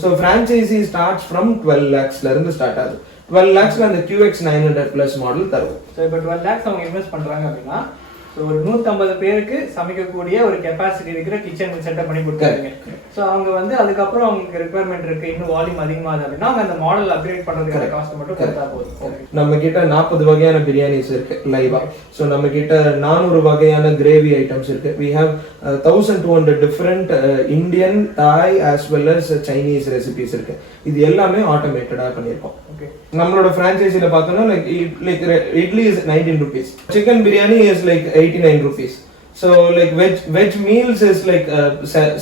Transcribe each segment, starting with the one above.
So franchisee starts from 12 lakhsல இருந்து start ஆகுது. 12 lakhsல அந்த QX 900+ மாடல் தரும். ஸோ இப்போ 12 lakhs அவங்க இன்வெஸ்ட் பண்றாங்க அப்படின்னா ஸோ ஒரு 150 பேருக்கு சமைக்கக்கூடிய ஒரு கெப்பாசிட்டி இருக்கிற கிச்சன் செட்டப் பண்ணி கொடுத்தாங்க. ஸோ அவங்க வந்து அதுக்கப்புறம் அவங்களுக்கு ரெக்குவயர்மெண்ட் இருக்கு, இன்னும் வால்யூம் அதிகமாகுது அப்படின்னா அவங்க அந்த மாடல் அப்கிரேட் பண்றதுக்கான காஸ்ட் மட்டும் கொடுத்தா போதும். நம்ம கிட்ட 40 வகையான பிரியாணிஸ் இருக்கு லைவா. ஸோ நம்ம கிட்ட 400 வகையான கிரேவி ஐட்டம்ஸ் இருக்கு. வி ஹேவ் 1200 டிஃபரெண்ட் இந்தியன், தாய் as well as Chinese recipes இருக்கு. இது எல்லாமே ஆட்டோமேட்டடா பண்ணிருக்கோம். நம்மளோட பிரான்ச்சைசில பார்த்தோம்னா like idli is 19 rupees, chicken biryani is like 89 rupees, so like veg meals is like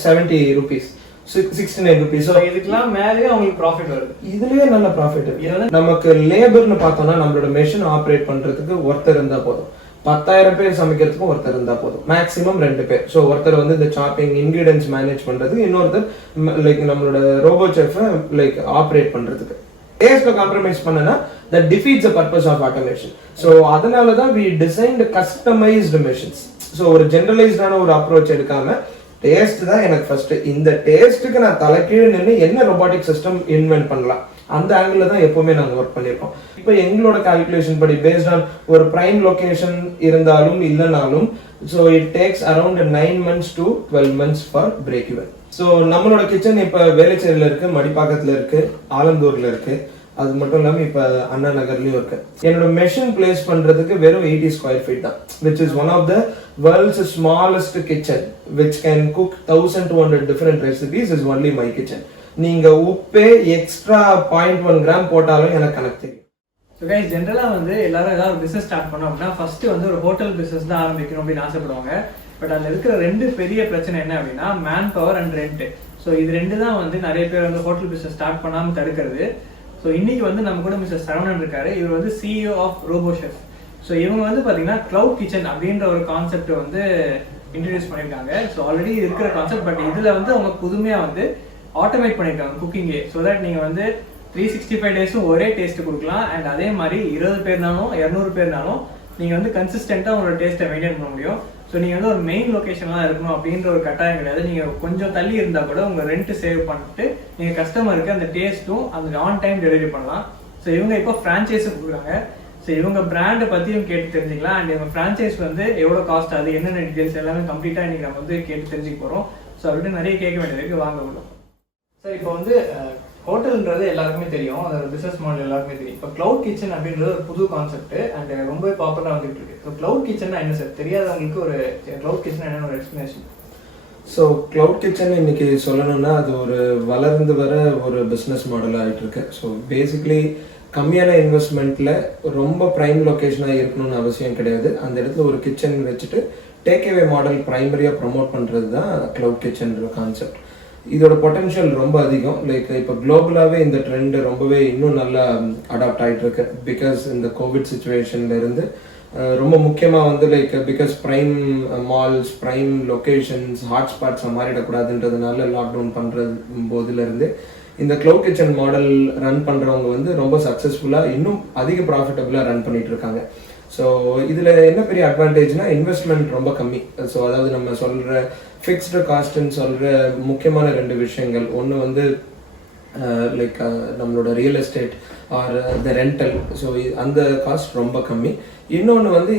70 rupees, 69 rupees. So இதுக்கெல்லாம் மேலே உங்களுக்கு ப்ராஃபிட் வருது. இதுலயே நல்ல ப்ராஃபிட் இருக்கு. நமக்கு லேபர்னு பார்த்தோம்னா நம்மளோட மெஷின் ஆப்ரேட் பண்றதுக்கு ஒருத்தர் இருந்தா போதும். 10,000 பேர் சமைக்கிறதுக்கும் ஒருத்தர் இருந்தா போதும். மேக்ஸிமம் 2 பேர். ஸோ ஒருத்தர் வந்து இந்த சாப்பிங் இன்கிரீடியன்ஸ் மேனேஜ் பண்றதுக்கு, இன்னொருத்தர் லைக் நம்மளோட ரோபோ செஃப் லைக் ஆப்ரேட் பண்றதுக்கு. டேஸ்ட்ல காம்ப்ரமைஸ் பண்ணனா that defeats the purpose of automation. So அதனால தான் we designed customized machines. So ஒரு ஜெனரலைஸ்டான ஒரு அப்ரோச் எடுக்காம டேஸ்ட் தான் எனக்கு ஃபர்ஸ்ட், இந்த டேஸ்ட்டுக்கு நான் தலைக்கீழ நின்று என்ன ரொபாட்டிக் சிஸ்டம் இன்வென்ட் பண்ணலாம் அந்த ஆங்கிள் தான் எப்பவுமே நாங்கள் ஒர்க் பண்ணியிருக்கோம். இப்போ எங்களோட கால்குலேஷன் படி பேஸ்ட் ஆன் ஒரு பிரைம் லொகேஷன் இருந்தாலும் இல்லைனாலும் so it takes around 9 months to 12 months for break even. So நம்மளோட கிச்சன் இப்போ வேலைச்சேரியில் இருக்கு, மடிப்பாக்கத்தில் இருக்கு, ஆலந்தூர்ல இருக்கு, அது மட்டும் இல்லாமல் இப்போ அண்ணா நகர்லயும் இருக்கு. என்னோட மெஷின் பிளேஸ் பண்றதுக்கு வெறும் 80 square feet தான், which is one of the world's smallest kitchen which can cook 1200 different recipes is only my kitchen. நீங்க உப்பே எக்ஸ்ட்ரா 0.1 gram போட்டாலும் எனக்கு கணக்கு தெரியும். ஸோ கைஸ் ஜென்ரலாக வந்து எல்லாரும் ஏதாவது ஒரு பிஸ்னஸ் ஸ்டார்ட் பண்ணோம் அப்படின்னா ஃபர்ஸ்ட் வந்து ஒரு ஹோட்டல் பிஸ்னஸ் தான் ஆரம்பிக்கணும் அப்படின்னு ஆசைப்படுவாங்க. பட் அதில் இருக்கிற 2 பெரிய பிரச்சனை என்ன அப்படின்னா man power and rent. So இது 2 தான் வந்து நிறைய பேர் வந்து ஹோட்டல் பிஸ்னஸ் ஸ்டார்ட் பண்ணாமல் தடுக்கிறது. ஸோ இன்னைக்கு வந்து நம்ம கூட மிஸ்டர் சரவணன் இருக்காரு. இவர் வந்து CEO of robo chef. So இவங்க வந்து பார்த்தீங்கன்னா கிளவுட் கிச்சன் அப்படின்ற ஒரு கான்செப்ட் வந்து இன்ட்ரடியூஸ் பண்ணியிருக்காங்க. ஸோ ஆல்ரெடி இருக்கிற கான்செப்ட், பட் இதில் வந்து அவங்க புதுமையாக வந்து ஆட்டோமேட் பண்ணியிருக்காங்க குக்கிங்கே. ஸோ தட் நீங்கள் வந்து 365 டேஸும் ஒரே டேஸ்ட் கொடுக்கலாம். அண்ட் அதே மாதிரி 20 பேர்னாலும் 200 பேர்னாலும் நீங்கள் வந்து கன்சிஸ்டண்ட்டாக உங்களோட டேஸ்ட்டை மெயின்டைன் பண்ண முடியும். ஸோ நீங்கள் வந்து ஒரு மெயின் லொக்கேஷன்லாம் இருக்கணும் அப்படின்ற ஒரு கட்டாயம் கிடையாது. நீங்கள் கொஞ்சம் தள்ளி இருந்தால் கூட உங்கள் ரெண்ட் சேவ் பண்ணிட்டு நீங்கள் கஸ்டமருக்கு அந்த டேஸ்ட்டும் அந்த ஆன் டைம் டெலிவரி பண்ணலாம். ஸோ இவங்க இப்போ ஃப்ரான்ச்சைஸும் கொடுக்குறாங்க. ஸோ இவங்க பிராண்டை பற்றியும் கேட்டு தெரிஞ்சுக்கலாம். அண்ட் இவங்க ஃப்ரான்ச்சைஸ் வந்து எவ்வளோ காஸ்ட், அது என்னென்ன டீட்டெயில்ஸ் எல்லாமே கம்ப்ளீட்டாக இன்றைக்கி நம்ம வந்து கேட்டு தெரிஞ்சுக்க போகிறோம். ஸோ அப்படின்ட்டு நிறைய கேட்க வேண்டியது வாங்க விடும். சார் இப்போ வந்து ஹோட்டல்ன்றது எல்லாருக்குமே தெரியும், அதோட பிசினஸ் மாடல் எல்லாருக்குமே தெரியும். இப்போ கிளவுட் கிச்சன் அப்படின்றது ஒரு புது கான்செப்ட் அண்ட் ரொம்ப பாப்புலராக வந்துட்டு இருக்கு. ஸோ கிளவுட் கிச்சன் என்ன சார், தெரியாதவங்களுக்கு ஒரு கிளவுட் கிச்சன் என்னன்னு ஒரு எக்ஸ்பிளேஷன். ஸோ கிளவுட் கிச்சன் இன்னைக்கு சொல்லணும்னா அது ஒரு வளர்ந்து வர ஒரு பிஸ்னஸ் மாடல் ஆகிட்டு இருக்கு. ஸோ பேசிக்லி கம்மியான இன்வெஸ்ட்மெண்ட்ல ரொம்ப பிரைம் லொக்கேஷனாக இருக்கணும்னு அவசியம் கிடையாது. அந்த இடத்துல ஒரு கிச்சன் வச்சுட்டு டேக் அவே மாடல் பிரைமரியாக ப்ரமோட் பண்ணுறது தான் கிளவுட் கிச்சன்ற கான்செப்ட். இதோட பொட்டன்ஷியல் ரொம்ப அதிகம். லைக் இப்போ குளோபலாகவே இந்த ட்ரெண்ட் ரொம்பவே இன்னும் நல்லா அடாப்ட் ஆகிட்டு இருக்கு. பிகாஸ் இந்த கோவிட் சுச்சுவேஷன்ல இருந்து ரொம்ப முக்கியமாக வந்து like because prime malls, prime locations, ஹாட்ஸ்பாட்ஸாக மாறிடக்கூடாதுன்றதுனால லாக்டவுன் பண்ணுறது போதிலிருந்து இந்த கிளவுட் கிச்சன் மாடல் ரன் பண்ணுறவங்க வந்து ரொம்ப சக்ஸஸ்ஃபுல்லாக இன்னும் அதிக ப்ராஃபிட்டபுளாக ரன் பண்ணிட்டு இருக்காங்க. ஸோ இதில் என்ன பெரிய அட்வான்டேஜ்னா இன்வெஸ்ட்மெண்ட் ரொம்ப கம்மி. ஸோ அதாவது நம்ம சொல்கிற ஃபிக்ஸ்டு காஸ்ட்னு சொல்கிற முக்கியமான 2 விஷயங்கள், ஒன்று வந்து லைக் நம்மளோட ரியல் எஸ்டேட் ஆர் த ரெண்டல். ஸோ அந்த காஸ்ட் ரொம்ப கம்மி. இன்னொன்று வந்து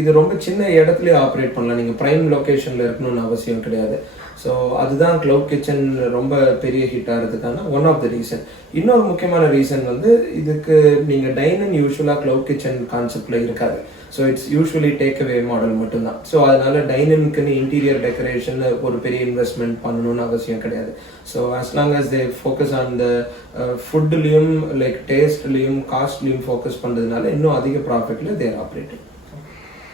இது ரொம்ப சின்ன இடத்துலயே ஆப்ரேட் பண்ணலாம். நீங்கள் ப்ரைம் லொக்கேஷனில் இருக்கணும்னு அவசியம் கிடையாது. ஸோ அதுதான் கிளவுட் கிச்சன் ரொம்ப பெரிய ஹிட் ஆகிறதுக்கான ஒன் ஆஃப் த ரீசன். இன்னொரு முக்கியமான ரீசன் வந்து இதுக்கு நீங்கள் டைனிங் யூஸ்வலாக கிளவுட் கிச்சன் கான்செப்ட்ல இருக்காது. So it's usually take away model மட்டும்தான். ஸோ அதனால டைனிங்க்குன்னு இன்டீரியர் டெக்கரேஷன் ஒரு பெரிய இன்வெஸ்ட்மெண்ட் பண்ணணும்னு அவசியம் கிடையாது. So as long as they focus on the ஃபுட்லேயும் லைக் டேஸ்ட்லேயும் காஸ்ட்லேயும் ஃபோக்கஸ் பண்ணுறதுனால இன்னும் அதிக ப்ராஃபிட்ல தேர் ஆப்ரேட்டிங்.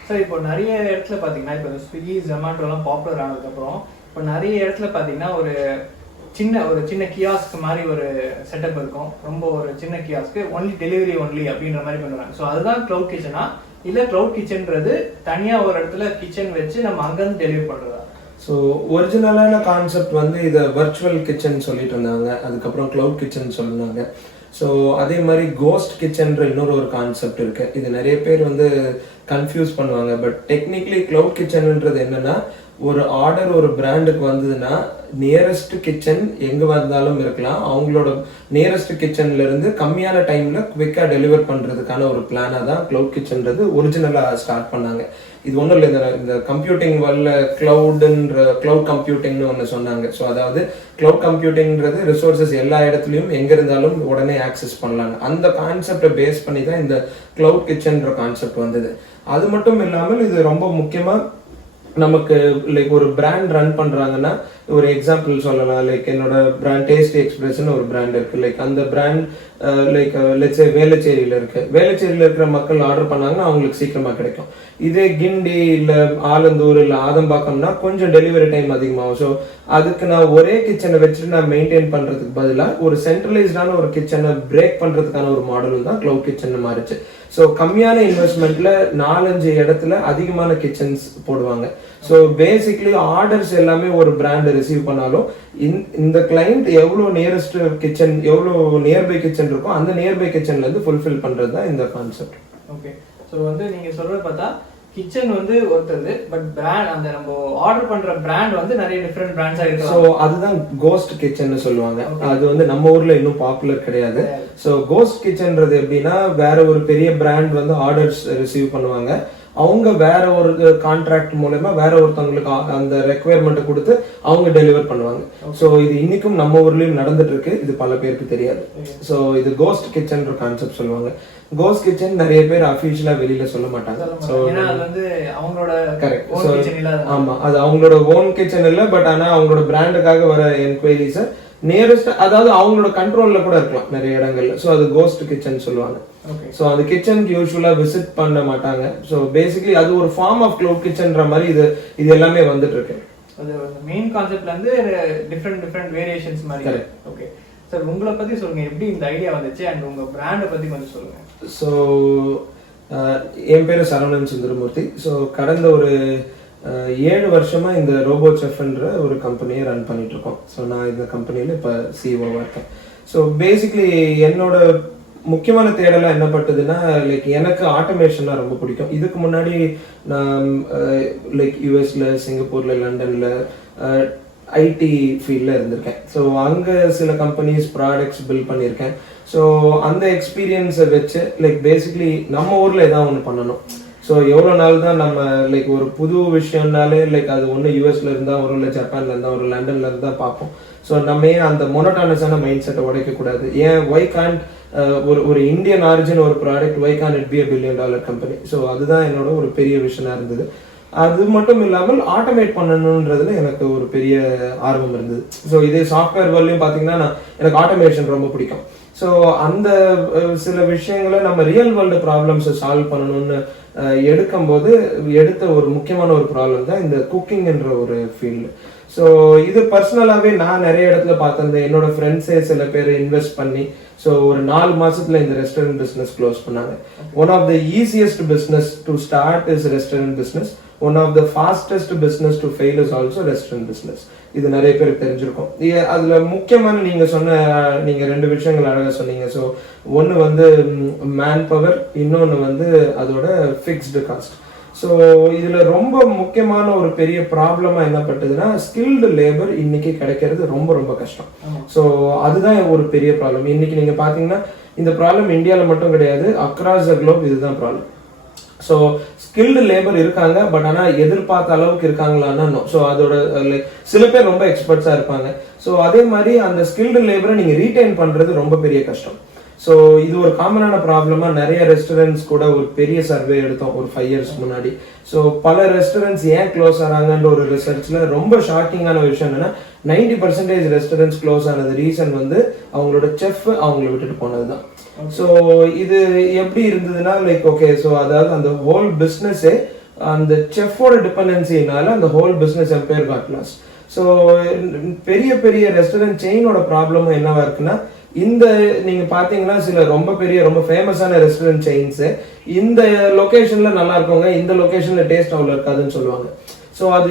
சார் இப்போ நிறைய இடத்துல பார்த்தீங்கன்னா இப்போ ஸ்விக்கி ஜொமேட்டோலாம் பாப்புலர் ஆனதுக்கப்புறம் இப்போ நிறைய இடத்துல பார்த்தீங்கன்னா ஒரு சின்ன கியாஸ்க் மாதிரி ஒரு செட்டப் இருக்கும். ரொம்ப ஒரு சின்ன கியாஸ்க்கு ஒன்லி டெலிவரி ஒன்லி அப்படின்ற மாதிரி பண்ணுறாங்க. ஸோ அதுதான் கிளவுட் கிச்சனா, இல்லை கிளவுட் கிச்சன்றது தனியாக ஒரு இடத்துல கிச்சன் வச்சு நம்ம அங்கேருந்து டெலிவரி பண்ணுறதா? ஸோ ஒரிஜினலான கான்செப்ட் வந்து இதை வர்ச்சுவல் கிச்சன் சொல்லிட்டு இருந்தாங்க, அதுக்கப்புறம் கிளவுட் கிச்சன் சொன்னாங்க. ஸோ அதே மாதிரி கோஸ்ட் கிச்சன்ற இன்னொரு கான்செப்ட் இருக்கு. இது நிறைய பேர் வந்து கன்ஃபியூஸ் பண்ணுவாங்க. பட் டெக்னிக்கலி கிளவுட் கிச்சன்ன்றது என்னன்னா ஒரு ஆர்டர் ஒரு பிராண்டுக்கு வந்ததுன்னா நியரஸ்ட் கிச்சன் எங்க வந்தாலும் இருக்கலாம், அவங்களோட நியரஸ்ட் கிச்சன்ல இருந்து கம்மியான டைம்ல குவிக்கா டெலிவர் பண்றதுக்கான ஒரு பிளானா தான் கிளவுட் கிச்சன்றது ஒரிஜினலா ஸ்டார்ட் பண்ணாங்க. இது ஒன்றும் இல்லை, இந்த கம்ப்யூட்டிங் வரல கிளவுட் கம்ப்யூட்டிங்னு ஒன்று சொன்னாங்க. ஸோ அதாவது கிளவுட் கம்ப்யூட்டிங்கிறது ரிசோர்சஸ் எல்லா இடத்துலையும் எங்க இருந்தாலும் உடனே ஆக்சஸ் பண்ணலாங்க. அந்த கான்செப்டை பேஸ் பண்ணி தான் இந்த கிளவுட் கிச்சன்ற கான்செப்ட் வந்தது. அது மட்டும் இல்லாமல் இது ரொம்ப முக்கியமா நமக்கு லைக் ஒரு பிராண்ட் ரன் பண்றாங்கன்னா ஒரு எக்ஸாம்பிள் சொல்லலாம். லைக் என்னோட பிராண்ட் டேஸ்டி எக்ஸ்பிரஸ்ன்னு ஒரு பிராண்ட் இருக்கு. லைக் அந்த பிராண்ட் லைக் லெட்ஸ் வேளச்சேரியில இருக்கு. வேளச்சேரியில இருக்கிற மக்கள் ஆர்டர் பண்ணாங்கன்னா அவங்களுக்கு சீக்கிரமா கிடைக்கும். இதே கிண்டி இல்ல ஆலந்தூர் இல்ல ஆதம்பாக்கம்னா கொஞ்சம் டெலிவரி டைம் அதிகமாகும். ஸோ அதுக்கு நான் ஒரே கிச்சனை வச்சுட்டு நான் மெயின்டைன் பண்றதுக்கு பதிலாக ஒரு சென்ட்ரலைஸ்டான ஒரு கிச்சனை பிரேக் பண்றதுக்கான ஒரு மாடல் தான் கிளவுட் கிச்சன் மாறிச்சு. ஸோ கம்மியான இன்வெஸ்ட்மெண்ட்ல 4-5 இடத்துல அதிகமான கிச்சன்ஸ் போடுவாங்க. ஸோ பேசிக்லி ஆர்டர்ஸ் எல்லாமே ஒரு பிராண்ட் ரிசீவ் பண்ணாலும் இந்த கிளைண்ட் எவ்வளவு நியரஸ்ட் கிச்சன் எவ்வளவு நியர்பை கிச்சன் இருக்கோ அந்த நியர்பை கிச்சன்ல இருந்து ஃபுல்ஃபில் பண்றது தான் இந்த கான்செப்ட். ஓகே, ஸோ வந்து நீங்க சொல்றது பார்த்தா கிச்சன் வந்து ஒருத்தது, பட் பிராண்ட் அந்த நம்ம ஆர்டர் பண்ற பிராண்ட் வந்து நிறைய டிஃபரெண்ட் பிராண்ட்ஸா இருக்கு. ஸோ அதுதான் கோஸ்ட் கிச்சன் சொல்லுவாங்க. அது வந்து நம்ம ஊர்ல இன்னும் பாப்புலர் கிடையாது. ஸோ கோஸ்ட் கிச்சன்றது எப்படின்னா வேற ஒரு பெரிய பிராண்ட் வந்து ஆர்டர்ஸ் ரிசீவ் பண்ணுவாங்க. அவங்க வேற ஒரு கான்ட்ராக்ட் மூலமா வேற ஒருத்தவங்களுக்கு அந்த ரெக்குயர்மெண்ட் கொடுத்து அவங்க டெலிவர் பண்ணுவாங்க. சோ இது இன்னைக்கும் நம்ம ஊர்லயும் நடந்துட்டு இருக்கு. இது பல பேருக்கு தெரியாது. சோ இது கோஸ்ட் கிச்சன் கான்செப்ட் சொல்லுவாங்க. கோஸ்ட் கிச்சன் நிறைய பேர் அபிஷியலா வெளியில சொல்ல மாட்டாங்க. சோ அது வந்து அவங்களோட கரெக்ட். ஆமா, அது அவங்களோட ஓன் கிச்சன் இல்ல, பட் ஆனா அவங்களோட பிராண்டுக்காக வர என்கொயரிஸ் நியரஸ்ட், அதாவது அவங்களோட கண்ட்ரோல்ல கூட இருக்கலாம் நிறைய இடங்கள்ல. சோ அது கோஸ்ட் கிச்சன் சொல்லுவாங்க. சோ அந்த கிச்சனுக்கு யூசுவலா விசிட் பண்ண மாட்டாங்க. சோ பேசிக்கலி அது ஒரு ஃபார்ம் ஆஃப் கிளவுட் கிச்சன்ற மாதிரி இது எல்லாமே வந்துட்டு இருக்கு. அது மெயின் கான்செப்ட்ல இருந்து டிஃபரெண்ட் வேரியேஷன்ஸ் மாதிரி. ஓகே சார், உங்களை பத்தி சொல்லுங்க, எப்படி இந்த ஐடியா வந்துச்சு அண்ட் உங்க பிராண்ட பத்தி கொஞ்சம் சொல்லுங்க. ஸோ என் பேரு சரவணன் சுந்தரமூர்த்தி. ஸோ கடந்த ஒரு 7 வருஷமா இந்த ரோபோ செஃப்ன்ற ஒரு கம்பெனியை ரன் பண்ணிட்டு இருக்கோம். ஸோ நான் இந்த கம்பெனியில இப்போ சிஓவா இருக்கேன். ஸோ பேசிக்லி என்னோட முக்கியமான தேடலாம் என்ன பட்டதுன்னா, லைக் எனக்கு ஆட்டோமேஷன்னா ரொம்ப பிடிக்கும். இதுக்கு முன்னாடி நான் லைக் யூஎஸ்ல, சிங்கப்பூர்ல, லண்டன்ல ஐடி ஃபீல்ட்ல இருந்திருக்கேன். ஸோ அங்கே சில கம்பெனிஸ் ப்ராடக்ட்ஸ் பில்ட் பண்ணியிருக்கேன். ஸோ அந்த எக்ஸ்பீரியன்ஸை வச்சு லைக் பேசிக்லி நம்ம ஊர்ல ஏதாவது ஒன்று பண்ணணும். ஸோ எவ்வளோ நாள் தான் நம்ம லைக் ஒரு புது விஷயம்னாலே லைக் அது ஒன்று யூஎஸ்ல இருந்தா வரும், இல்லை ஜப்பான்ல இருந்தா ஒரு லண்டன்ல இருந்தா பார்ப்போம். ஸோ நம்ம ஏன் அந்த மொனோட்டானஸான மைண்ட் செட்டை உடைக்க கூடாது? ஏன் ஒய் கான்ட் ஒரு இந்தியன் ஆரிஜின் ஒரு product why can't it be $1 billion company? So அதுதான் என்னோட ஒரு பெரிய விஷயமா இருந்தது. அது மட்டும் இல்லாமல் ஆட்டோமேட் பண்ணணுன்றதுல எனக்கு ஒரு பெரிய ஆர்வம் இருந்தது. ஸோ இதே சாஃப்ட்வேர் வேர்ல்ட்லயும் பார்த்தீங்கன்னா எனக்கு ஆட்டோமேஷன் ரொம்ப பிடிக்கும். ஸோ அந்த சில விஷயங்களை நம்ம ரியல் வேர்ல்டு ப்ராப்ளம்ஸை சால்வ் பண்ணணும்னு எடுக்கும்போது எடுத்த ஒரு முக்கியமான ஒரு ப்ராப்ளம் தான் இந்த குக்கிங்ன்ற ஒரு ஃபீல்டு. ஸோ இது பர்சனலாகவே நான் நிறைய இடத்துல பார்த்திருந்தேன். என்னோட ஃப்ரெண்ட்ஸே சில பேர் இன்வெஸ்ட் பண்ணி ஸோ ஒரு 4 மாசத்துல இந்த ரெஸ்டாரண்ட் பிஸ்னஸ் க்ளோஸ் பண்ணாங்க. One of the easiest business to start is restaurant business. One of the fastest business to fail is also restaurant business. இது நிறைய பேருக்கு தெரிஞ்சிருக்கும். அதுல முக்கியமான நீங்க 2 விஷயங்கள் அழகா சொன்னீங்க. ஸோ ஒன்னு வந்து மேன் பவர், இன்னொன்னு வந்து அதோட ஃபிக்ஸ்டு காஸ்ட். ஸோ இதுல ரொம்ப முக்கியமான ஒரு பெரிய ப்ராப்ளமா என்ன பட்டதுன்னா, ஸ்கில்டு லேபர் இன்னைக்கு கிடைக்கிறது ரொம்ப ரொம்ப கஷ்டம். ஸோ அதுதான் ஒரு பெரிய ப்ராப்ளம். இன்னைக்கு நீங்க பாத்தீங்கன்னா இந்த ப்ராப்ளம் இந்தியாவில மட்டும் கிடையாது, அக்ராஸ் த குளோப் இதுதான் ப்ராப்ளம். ஸோ ஸ்கில்டு லேபர் இருக்காங்க, பட் ஆனா எதிர்பார்த்த அளவுக்கு இருக்காங்களான்னா நோ. ஸோ அதோட சில பேர் ரொம்ப எக்ஸ்பர்ட்ஸா இருப்பாங்க. ஸோ அதே மாதிரி அந்த ஸ்கில்டு லேபரை நீங்க ரீடைன் பண்றது ரொம்ப பெரிய கஷ்டம். ஸோ இது ஒரு காமனான ப்ராப்ளமா நிறைய ரெஸ்டாரண்ட்ஸ் கூட ஒரு பெரிய சர்வே எடுத்தோம் ஒரு 5 years முன்னாடி. ஸோ பல ரெஸ்டாரண்ட்ஸ் ஏன் க்ளோஸ் ஆறாங்கன்ற ஒரு ரிசர்ச்ல ரொம்ப ஷாக்கிங்கான விஷயம் என்னன்னா 90% ரெஸ்டாரண்ட்ஸ் க்ளோஸ் ஆனது ரீசன் வந்து அவங்களோட செஃப் அவங்களை விட்டுட்டு போனதுதான். ஸோ இது எப்படி இருந்ததுன்னா லைக் ஓகே, ஸோ அதாவது அந்த ஹோல் பிஸ்னஸே அந்த செஃபோட டிபெண்டன்சினால அந்த whole business empire got lost. So பெரிய பெரிய ரெஸ்டாரண்ட் செயினோட ப்ராப்ளமும் என்னவா இருக்குன்னா, இந்த நீங்க பாத்தீங்கன்னா சில ரொம்ப பெரிய ரொம்ப ஃபேமஸான ரெஸ்டாரண்ட் செயின்ஸ் இந்த லொகேஷன்ல நல்லா இருக்கவங்க இந்த லொகேஷன்ல டேஸ்ட் அவ்வளவு இருக்காதுன்னு சொல்லுவாங்க. ஸோ அது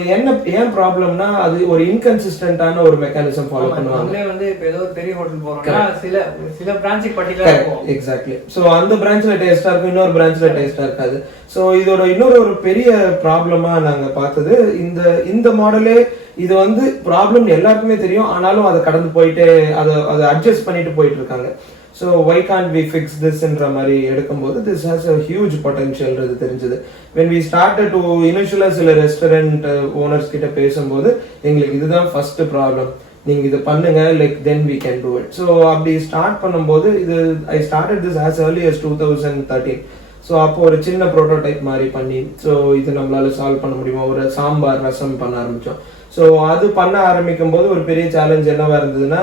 ஏன் ப்ராப்ளம்னா அது ஒரு இன்கன்சிஸ்டன்டான ஒரு மெக்கானிசம் ஃபாலோ பண்ணுவாங்க. நம்மளே வந்து இப்போ ஏதோ ஒரு பெரிய ஹோட்டல் போறோம்னா சில பிரான்ச்சுக்கு பர்టిక్యులரா இருக்கும். எக்ஸாக்ட்லி. ஸோ அந்த பிரான்ச்ல டேஸ்டா இருக்கும், இன்னொரு பிரான்ச்ல டேஸ்டா இருக்காது. ஸோ இதோட இன்னொரு பெரிய ப்ராப்ளமா நாங்க பார்த்தது இந்த மாடலே. இது வந்து ப்ராப்ளம் எல்லாருக்குமே தெரியும், ஆனாலும் அதை கடந்து போயிட்டு அதை அட்ஜஸ்ட் பண்ணிட்டு போயிட்டு இருக்காங்க. So why can't we fix திஸ்ன்ற மாதிரி எடுக்கும்போது திஸ் ஹாஸ் அ ஹியூஜ் பொட்டன்ஷியல்ன்றது தெரிஞ்சது. வென் வி ஸ்டார்டட் டு இனிஷியலாக சில ரெஸ்டாரண்ட் ஓனர்ஸ் கிட்ட பேசும்போது எங்களுக்கு இதுதான் ஃபர்ஸ்ட் ப்ராப்ளம், நீங்க இதை பண்ணுங்க, like then we can do it. So அப்படி ஸ்டார்ட் பண்ணும்போது I started this as early as 2013. So அப்போ ஒரு சின்ன ப்ரோட்டோடைப் மாதிரி பண்ணி ஸோ இது நம்மளால சால்வ் பண்ண முடியுமா, ஒரு சாம்பார் ரசம் பண்ண ஆரம்பிச்சோம். ஸோ அது பண்ண ஆரம்பிக்கும் போது ஒரு பெரிய சேலஞ்ச் என்னவா இருந்ததுன்னா,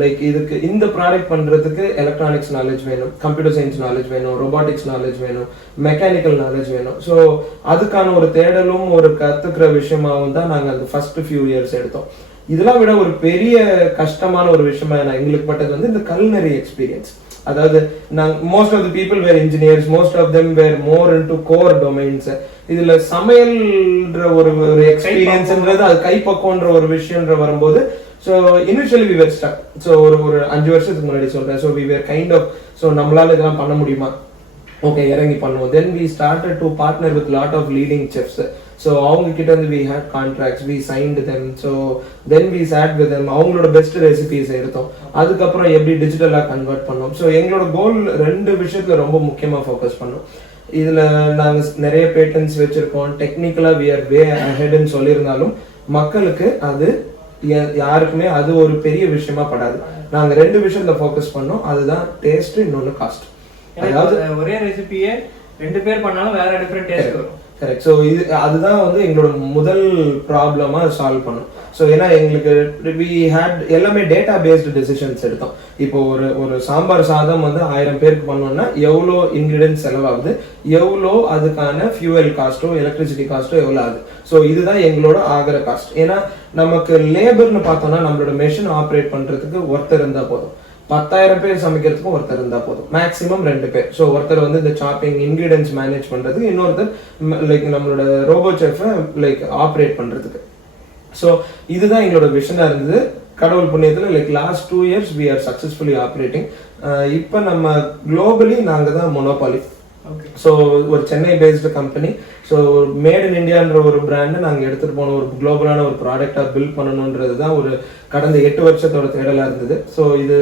லைக் இதுக்கு இந்த ப்ராடக்ட் பண்றதுக்கு எலக்ட்ரானிக்ஸ் நாலேஜ் வேணும், கம்ப்யூட்டர் சயின்ஸ் நாலேஜ் வேணும், ரொபாட்டிக்ஸ் நாலேஜ் வேணும், மெக்கானிக்கல் நாலேஜ் வேணும். ஸோ அதுக்கான ஒரு தேடலும் ஒரு கத்துக்கிற விஷயமாவும் தான் நாங்கள் அந்த ஃபர்ஸ்ட் ஃபியூ இயர்ஸ் எடுத்தோம். இதெல்லாம் விட ஒரு பெரிய கஷ்டமான ஒரு விஷயமா எங்களுக்கு பட்டது வந்து இந்த கல்னரி எக்ஸ்பீரியன்ஸ். அதாவது most of the people were engineers, most of them were more into core domains. இதுல சமையல்ன்ற ஒரு எக்ஸ்பீரியன்ஸ்ன்றது அது கைப்பக்குவன்ற ஒரு விஷயம்ன்ற வரும்போது so initially we were stuck. So ஒரு 5 வருஷத்துக்கு முன்னாடி சொல்றேன். So we were kind of so நம்மளால இதெல்லாம் பண்ண முடியுமா, ஓகே இறங்கி பண்ணுவோம். Then we started to partner with lot of leading chefs. So அவங்க கிட்ட வந்து we had contracts, we signed them. So then we sat with them, அவங்களோட பெஸ்ட் ரெசிபிஸ் எடுத்தோம். அதுக்கப்புறம் எப்படி டிஜிட்டலாக கன்வெர்ட் பண்ணோம். ஸோ எங்களோட கோல் 2 விஷயத்துல ரொம்ப முக்கியமாக ஃபோக்கஸ் பண்ணோம். இதுல நாங்கள் நிறைய பேட்டன்ஸ் வச்சிருக்கோம், டெக்னிக்கலா வி ஆர் வே அஹெட்னு சொல்லியிருந்தாலும் மக்களுக்கு அது யாருக்குமே அது ஒரு பெரிய விஷயமா படாது. நாங்க 2 விஷயத்துல ஃபோக்கஸ் பண்ணோம், அதுதான் டேஸ்ட், இன்னொன்னு காஸ்ட். அதாவது ஒரே ரெசிபியே 2 பேர் பண்ணாலும் வேற டிஃபரெண்ட் டேஸ்ட் வரும். கரெக்ட். ஸோ அதுதான் வந்து எங்களோட முதல் ப்ராப்ளமா சால்வ் பண்ணும். ஸோ ஏன்னா எங்களுக்கு வி ஹேட் எல்லாமே டேட்டா பேஸ்டு டெசிஷன்ஸ் எடுத்தோம். இப்போ ஒரு சாம்பார் சாதம் வந்து 1000 பேருக்கு பண்ணோம்னா எவ்வளோ இன்கிரீடியன்ஸ் செலவாகுது, எவ்வளோ அதுக்கான ஃபியூவல் காஸ்ட்டோ எலக்ட்ரிசிட்டி காஸ்ட்டோ எவ்வளோ ஆகுது. ஸோ இதுதான் எங்களோட ஆகிற காஸ்ட். ஏன்னா நமக்கு லேபர்னு பார்த்தோம்னா நம்மளோட மெஷின் ஆப்ரேட் பண்றதுக்கு ஒருத்தர் இருந்தா போதும், 10,000 பேர் சமைக்கிறதுக்கும் ஒருத்தர் இருந்தா போதும், மேக்ஸிமம் 2 பேர். ஸோ ஒருத்தர் வந்து இந்த சாப்பிங் இன்கிரீடியன்ஸ் மேனேஜ் பண்றதுக்கு, இன்னொருத்தர் லைக் நம்மளோட ரோபோ செஃபை லைக் ஆப்ரேட் பண்றதுக்கு. ஸோ இதுதான் எங்களோட விஷனா இருந்தது. கடவுள் புண்ணியத்தில் like last 2 years we are successfully operating. இப்போ நம்ம குளோபலி நாங்கள் தான் மொனோபாலி. ஸோ ஒரு Chennai based company. So made in இந்தியான்ற ஒரு பிராண்டை நாங்கள் எடுத்துட்டு போன ஒரு குளோபலான ஒரு ப்ராடக்டாக பில்ட் பண்ணணுன்றது தான் ஒரு கடந்த 8 வருஷத்தோட தேடலாக இருந்தது. ஸோ இது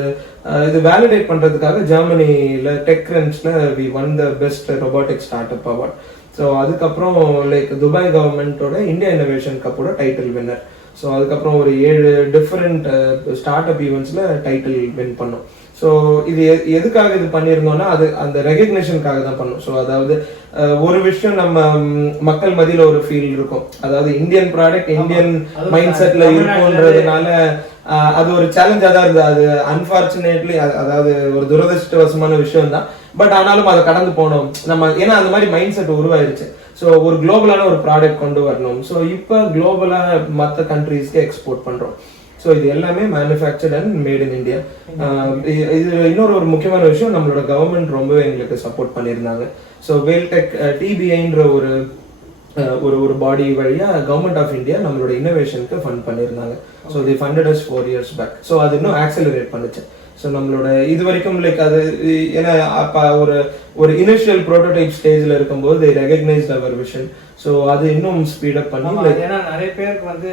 வேலிடேட் பண்ணுறதுக்காக ஜெர்மனியில் டெக் கிரன்ச்ல we won the best robotic start up award. So அதுக்கப்புறம் லைக் துபாய் கவர்மெண்ட்டோட இந்தியா இன்னோவேஷன் கப்போட டைட்டில் வின்னர். ஸோ அதுக்கப்புறம் ஒரு 7 டிஃப்ரெண்ட் ஸ்டார்ட் அப் ஈவெண்ட்ஸ்ல டைட்டில் வின் பண்ணோம். ஸோ இது எதுக்காக இது பண்ணியிருந்தோம்னா அது அந்த ரெகக்னேஷனுக்காக தான் பண்ணோம். ஸோ அதாவது ஒரு விஷயம் நம்ம மக்கள் மத்தியில் ஒரு ஃபீல் இருக்கும், அதாவது இந்தியன் ப்ராடக்ட் இந்தியன் மைண்ட் செட்ல இருக்கும்ன்றதுனால அது ஒரு சேலஞ்சா தான் இருந்தது. அது அன்பார்ச்சுனேட்லி அதாவது ஒரு துரதிருஷ்டவசமான விஷயம் தான். பட் ஆனாலும் அதை கடந்து போனோம் நம்ம, ஏன்னா அந்த மாதிரி மைண்ட் செட் உருவாயிருச்சு. ஸோ ஒரு குளோபலான ஒரு ப்ராடக்ட் கொண்டு வரணும். ஸோ இப்போ குளோபலா மற்ற கண்ட்ரீஸ்க்கு எக்ஸ்போர்ட் பண்றோம். ஸோ இது எல்லாமே manufactured and made in India. இது இன்னொரு முக்கியமான விஷயம், நம்மளோட கவர்மெண்ட் ரொம்பவே எங்களுக்கு சப்போர்ட் பண்ணியிருந்தாங்க. ஸோ வேல்டெக் டிபிஐன்ற ஒரு பாடி வழியா கவர்மெண்ட் ஆஃப் இந்தியா நம்மளோட இன்னோவேஷனுக்கு ஃபண்ட் பண்ணியிருந்தாங்க. So the funded us 4 years back. So அது இன்னும் ஆக்சலரேட் பண்ணுச்சு. ஸோ நம்மளோட இது வரைக்கும் லைக் அது ஏன்னா அப்போ ஒரு இனிஷியல் ப்ரோட்டோடைப் ஸ்டேஜ்ல இருக்கும்போது they recognized our vision. So அது இன்னும் ஸ்பீட் அப் பண்ணி லைக் ஏன்னா நிறைய பேருக்கு வந்து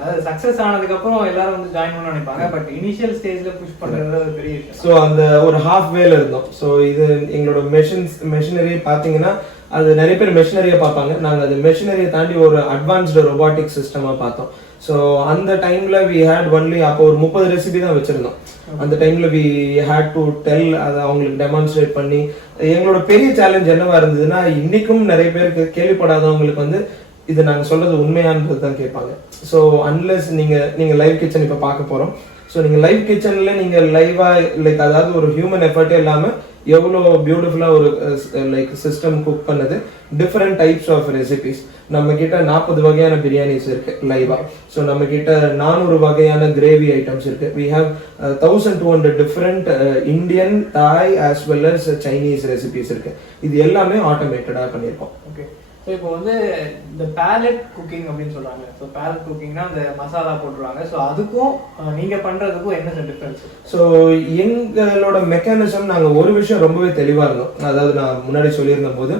அதாவது சக்சஸ் ஆனதுக்கு அப்புறம் எல்லாரும் வந்து ஜாயின் பண்ண நினைப்பாங்க, பட் இனிஷியல் ஸ்டேஜ்ல புஷ் பண்றது ஒரு பெரிய விஷயம். ஸோ அந்த ஒரு ஹாஃப் வேல இருந்தோம். ஸோ இது எங்களோட மெஷினரி பார்த்தீங்கன்னா அது நிறைய பேர் மெஷினரியை பார்ப்பாங்க, நாங்கள் அது மெஷினரியை தாண்டி ஒரு அட்வான்ஸ்டு ரொபாட்டிக் சிஸ்டமா பார்த்தோம். ஸோ அந்த டைம்ல வி ஹேட் ஒன்லி அப்போ ஒரு 30 ரெசிபி தான் வச்சிருந்தோம். அந்த டைம்ல வி ஹேட் டு டெல், அதை அவங்களுக்கு டெமான்ஸ்ட்ரேட் பண்ணி. எங்களோட பெரிய சேலஞ்ச் என்னவா இருந்ததுன்னா, இன்னைக்கும் நிறைய பேருக்கு கேள்விப்படாதவங்களுக்கு வந்து இது நாங்க சொல்றது உண்மையானது தான் கேட்பாங்க. ஸோ அன்லெஸ் நீங்க லைவ் கிச்சன் இப்ப பார்க்க போறோம். ஸோ நீங்க லைவ் கிச்சன்ல நீங்க லைவா லைக் அதாவது ஒரு ஹியூமன் எஃபர்ட்டே இல்லாம எவ்வளோ பியூட்டிஃபுல்லா ஒரு லைக் சிஸ்டம் குக் பண்ணது, டிஃப்ரெண்ட் டைப்ஸ் ஆஃப் ரெசிபிஸ். நம்ம கிட்ட 40 வகையான பிரியாணிஸ் இருக்கு லைவா. ஸோ நம்ம கிட்ட 400 வகையான கிரேவி ஐட்டம்ஸ் இருக்கு. We have 1200 different Indian, Thai as well as Chinese recipes இருக்கு. இது எல்லாமே ஆட்டோமேட்டடா பண்ணியிருக்கோம். ஓகே, ஸோ இப்போ வந்து இந்த பேலட் குக்கிங் அப்படின்னு சொல்றாங்க. ஸோ பேலட் குக்கிங்னா அந்த மசாலா போட்டுருவாங்க. ஸோ அதுக்கும் நீங்க பண்றதுக்கும் என்ன டிஃபரன்ஸ்? ஸோ எங்களோட மெக்கானிசம் நாங்கள் ஒரு விஷயம் ரொம்பவே தெளிவாக இருந்தோம். அதாவது நான் முன்னாடி சொல்லியிருந்த போது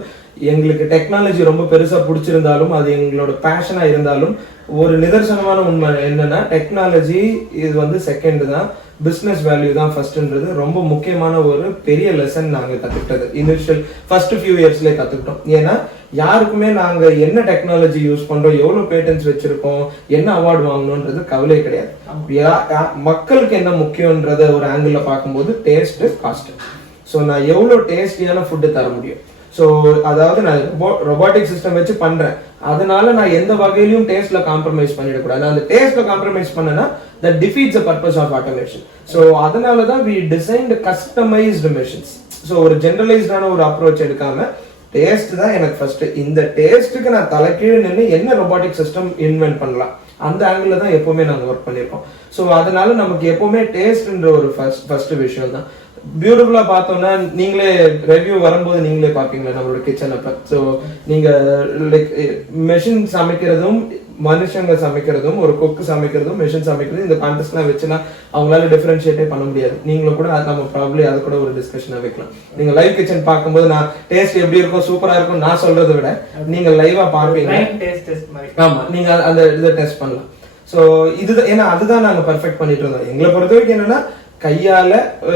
எங்களுக்கு டெக்னாலஜி ரொம்ப பெருசா பிடிச்சிருந்தாலும் அது எங்களோட பேஷனா இருந்தாலும் ஒரு நிதர்சனமான உண்மை என்னன்னா டெக்னாலஜி இது வந்து செகண்ட் தான், பிசினஸ் வேல்யூ தான் ஃபர்ஸ்ட்ன்றது ரொம்ப முக்கியமான ஒரு பெரிய லெசன் நாங்க கத்துக்கிட்டது. இனிஷியல் ஃபர்ஸ்ட் ஃபியூ இயர்ஸ்லேயே கத்துக்கிட்டோம். ஏன்னா யாருக்குமே நாங்க என்ன டெக்னாலஜி யூஸ் பண்றோம், எவ்வளவு பேட்டன்ஸ் வச்சிருக்கோம், என்ன அவார்டு வாங்கணும்ன்றது கவலை கிடையாது. மக்களுக்கு என்ன முக்கியன்றத ஒரு ஆங்கிள் பார்க்கும்போது டேஸ்ட், காஸ்ட். ஸோ நான் எவ்வளவு டேஸ்டியான ஃபுட்டு தர முடியும். ஸோ அதாவது நான் ரொபாட்டிக் சிஸ்டம் வச்சு பண்றேன், அதனால நான் எந்த வகையிலும் டேஸ்ட்ல காம்ப்ரமைஸ் பண்ணிடக்கூடாது. நான் அந்த டேஸ்ட்ல காம்ப்ரமைஸ் பண்ணேன்னா that defeats the purpose of automation. So அதனால தான் we designed customized machines. So ஒரு ஜெனரலைஸ்டான ஒரு அப்ரோச் எடுக்காம டேஸ்ட் தான் எனக்கு ஃபர்ஸ்ட், இந்த டேஸ்ட்டுக்கு நான் தலைக்கீழ் நின்று என்ன ரொபாட்டிக் சிஸ்டம் இன்வென்ட் பண்ணலாம் அந்த ஆங்கிள் தான் எப்பவுமே நாங்கள் ஒர்க் பண்ணியிருக்கோம். ஸோ அதனால நமக்கு எப்பவுமே டேஸ்ட்ன்ற ஒரு ஃபர்ஸ்ட் விஷயம் தான். பியூட்டிஃபுல்லா பார்த்தோம்னா நீங்களே ரிவ்யூ வரும்போது நீங்களே பாப்பீங்களா நம்மளோட கிச்சன் அப்ப. ஸோ நீங்க லைக் மெஷின் சமைக்கிறதும் மனுஷங்க சமைக்கிறதும் ஒரு கொக்கு சமைக்கிறதும் மெஷின் சமைக்கிறதும் இந்த கான்டெஸ்ட்லாம் வச்சுலாம் அவங்களால டிஃபரன்ஷியேட்டே பண்ண முடியாது. நீங்களும் கூட நம்ம ப்ராப்ளி அதை கூட ஒரு டிஸ்கஷனா வைக்கலாம். நீங்க லைவ் கிச்சன் பார்க்கும்போது நான் டேஸ்ட் எப்படி இருக்கும் சூப்பரா இருக்கும் நான் சொல்றதை விட நீங்க லைவா பார்ப்பீங்க. ஆமா, நீங்க அந்த இதை டெஸ்ட் பண்ணலாம். ஸோ இதுதான் ஏன்னா அதுதான் நாங்க பர்ஃபெக்ட் பண்ணிட்டு இருந்தோம். எங்களை பொறுத்த வரைக்கும் என்னன்னா கையால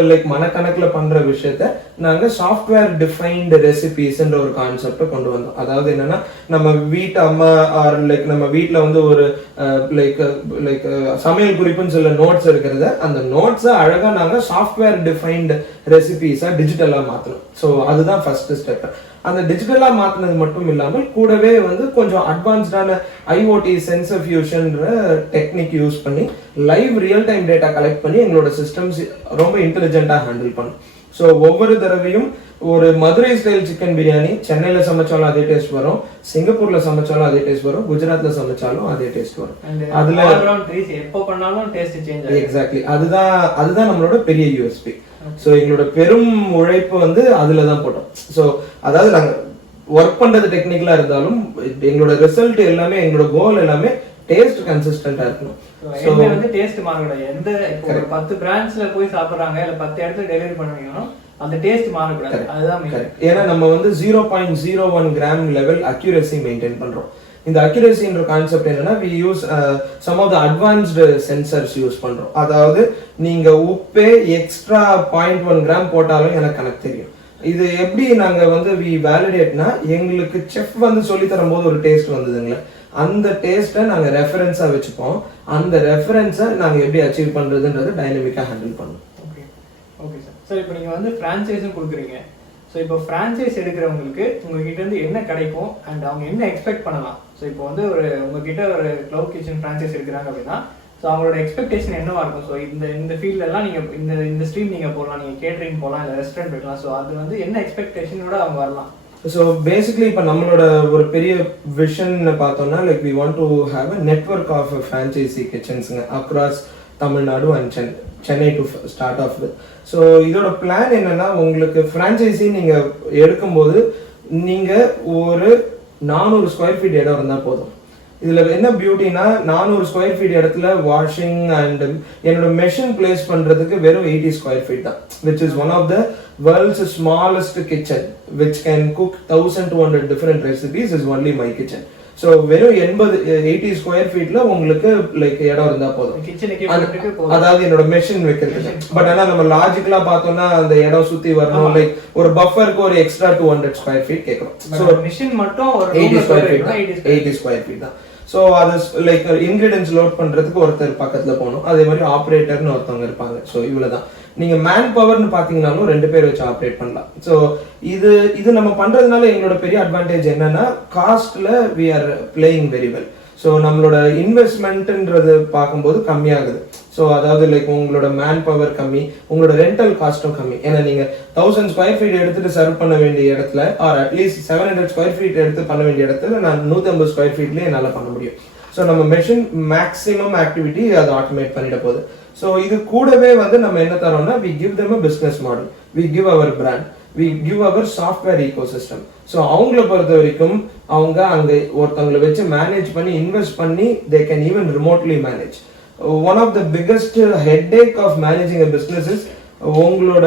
லைக் மனக்கணக்குல பண்ற விஷயத்த நாங்க சாஃப்ட்வேர் டிஃபைன்டு ரெசிபிஸ்ன்ற ஒரு கான்செப்டை கொண்டு வந்தோம். அதாவது என்னன்னா நம்ம வீட்டு அம்மா ஆர் லைக் நம்ம வீட்டுல வந்து ஒரு லைக் லைக் சமையல் குறிப்புன்னு சொல்ல நோட்ஸ் இருக்கிறத அந்த நோட்ஸை அழகா நாங்க சாஃப்ட்வேர் டிஃபைன்டு ரெசிபிஸா டிஜிட்டலா மாத்தணும். ஸோ அதுதான் ஃபர்ஸ்ட் ஸ்டெப். அந்த டிஜிட்டலா மாத்தினது மட்டும் இல்லாமல் கூடவே வந்து கொஞ்சம் அட்வான்ஸ்டான ஐஓடி சென்சர் ஃபியூஷன்ற டெக்னிக் யூஸ் பண்ணி live real time data collect பண்ணி எங்களோட சிஸ்டம்ஸ் ரொம்ப இன்டெலிஜென்ட்டா ஹேண்டில் பண்ணும். ஸோ ஒவ்வொரு தடவையும் ஒரு மதுரை ஸ்டைல் சிக்கன் பிரியாணி சென்னையில சமைச்சாலும் அதே டேஸ்ட் வரும், சிங்கப்பூர்ல சமைச்சாலும் அதே டேஸ்ட் வரும், குஜராத்ல சமைச்சாலும் அதே டேஸ்ட் வரும். அதுல எப்போ பண்ணாலும் டேஸ்ட் சேஞ்ச். எக்ஸாக்ட்லி, அதுதான் நம்மளோட பெரிய யூஎஸ்பி. ஸோ எங்களோட பெரும் உழைப்பு வந்து அதுல தான் போட்டோம். ஸோ அதாவது நாங்க ஒர்க் பண்றது டெக்னிக்கலா இருந்தாலும் எங்களோட ரிசல்ட் எல்லாமே எங்களோட கோல் எல்லாமே டேஸ்ட் கன்சிஸ்டன்டா இருக்கணும். வந்து டேஸ்ட் மாறக்கூடாது. எந்த இப்போ ஒரு 10 பிரான்ச்ல போய் சாப்பிடுறாங்க இல்ல 10 இடத்துல டெலிவரி பண்ணுவீங்கன்னா அந்த டேஸ்ட் மாறக்கூடாது. அதுதான் கரெக்ட். ஏன்னா நம்ம வந்து 0.01 கிராம் லெவல் அக்யூரசி மெயின்டைன் பண்றோம். இந்த அக்யூரசின்ற கான்செப்ட் என்னன்னா we use some of the advanced sensors use பண்றோம். அதாவது நீங்க உப்பே எக்ஸ்ட்ரா 0.1 கிராம் போட்டாலும் எனக்கு கணக்கு தெரியும். இது எப்படி நாங்க வந்து we validateனா எங்களுக்கு செஃப் வந்து சொல்லி தரும் போது ஒரு டேஸ்ட் வந்ததுங்களே அந்த டேஸ்ட்டை நாங்க ரெஃபரன்ஸா வச்சுப்போம். அந்த ரெஃபரன்ஸை நாங்க எப்படி அச்சீவ் பண்றதுன்றது டைனமிக்கா ஹேண்டில் பண்ணுவோம். Okay okay sir. சார் இப்போ நீங்க வந்து ஃப்ரான்ச்சைஸும் கொடுக்குறீங்க. ஸோ இப்போ ஃப்ரான்ச்சைஸ் எடுக்கிறவங்களுக்கு உங்ககிட்ட இருந்து என்ன கிடைக்கும் அண்ட் அவங்க என்ன எக்ஸ்பெக்ட் பண்ணலாம்? ஸோ இப்போ வந்து உங்ககிட்ட ஒரு கிளவுட் கிச்சன் ஃப்ரான்ச்சைஸ் எடுக்கிறாங்க அப்படின்னா ஸோ அவங்களோட எக்ஸ்பெக்டேஷன் என்னவா இருக்கும்? ஸோ இந்த ஃபீல்டெல்லாம் நீங்கள் இந்த ஸ்ட்ரீம் நீங்கள் போகலாம், நீங்கள் கேட்டரிங் போகலாம், இல்லை ரெஸ்டாரண்ட் வைக்கலாம். ஸோ அது வந்து என்ன எக்ஸ்பெக்டேஷனோட அவங்க வரலாம்? ஸோ பேசிக்லி இப்போ நம்மளோட ஒரு பெரிய விஷன் பார்த்தோம்னா like we want to have a network of franchise கிச்சன்ஸுங்க across Tamil Nadu and Chennai to start off with. So இதோட பிளான் என்னன்னா உங்களுக்கு ஃப்ரான்ச்சைசி நீங்க எடுக்கும்போது நீங்க ஒரு 400 ஸ்கொயர் ஃபீட் இடம் இருந்தால் போதும். இதுல என்ன பியூட்டினா 400 ஸ்கொயர் ஃபீட் இடத்துல வாஷிங் அண்ட் என்னோட மெஷின் பிளேஸ் பண்றதுக்கு வெறும் 80 ஸ்கொயர் ஃபீட் தான், which is one of the world's smallest kitchen which can cook 1200 different recipes is only my kitchen. So வெறும் 80 ஸ்கொயர் ஃபீட்ல உங்களுக்கு லைக் இடம் இருந்தா போதும், அதாவது என்னோட மெஷின் வைக்கிறதுக்கு. பட் ஆனா நம்ம லாஜிக்கலா பார்த்தோம்னா அந்த இடம் சுத்தி வரணும், லைக் ஒரு பஃபருக்கு ஒரு எக்ஸ்ட்ரா 200 ஸ்கொயர் ஃபீட் கேட்கணும். ஸோ மெஷின் மட்டும் 80 ஸ்கொயர் ஃபீட் தான். ஸோ அது லைக் இன்கிரீடியன்ஸ் லோட் பண்றதுக்கு ஒருத்தர் பக்கத்துல போகணும், அதே மாதிரி ஆப்ரேட்டர்னு ஒருத்தவங்க இருப்பாங்க. ஸோ இவ்வளவுதான். நீங்க மேன் பவர்னு பாத்தீங்கன்னாலும் 2 பேர் வச்சு ஆப்ரேட் பண்ணலாம். ஸோ இது நம்ம பண்றதுனால எங்களோட பெரிய அட்வான்டேஜ் என்னன்னா காஸ்ட்ல we are playing very well. So நம்மளோட இன்வெஸ்ட்மெண்ட்ன்றது பார்க்கும்போது கம்மியாகுது. ஸோ அதாவது லைக் உங்களோட மேன் பவர் கம்மி, உங்களோட ரெண்டல் காஸ்ட்டும் கம்மி. ஏன்னா நீங்க 1000 ஸ்கொயர் ஃபீட் எடுத்துட்டு சர்வ் பண்ண வேண்டிய இடத்துல ஆர் அட்லீஸ்ட் 700 ஸ்கொயர் ஃபீட் எடுத்து பண்ண வேண்டிய இடத்துல நான் 150 ஸ்கொயர் ஃபீட்லயே என்னால பண்ண முடியும். ஸோ நம்ம மெஷின் மேக்ஸிமம் ஆக்டிவிட்டி அதை ஆட்டோமேட் பண்ணிட போகுது. ஸோ இது கூடவே வந்து நம்ம என்ன தரோம்னா we give them a business model, we give our brand, we give our software ecosystem. So அவங்கள பொறுத்த வரைக்கும் அவங்க அங்கே ஒருத்தவங்களை வச்சு மேனேஜ் பண்ணி இன்வெஸ்ட் பண்ணி they can even remotely manage. One of the biggest headache of managing a business is உங்களோட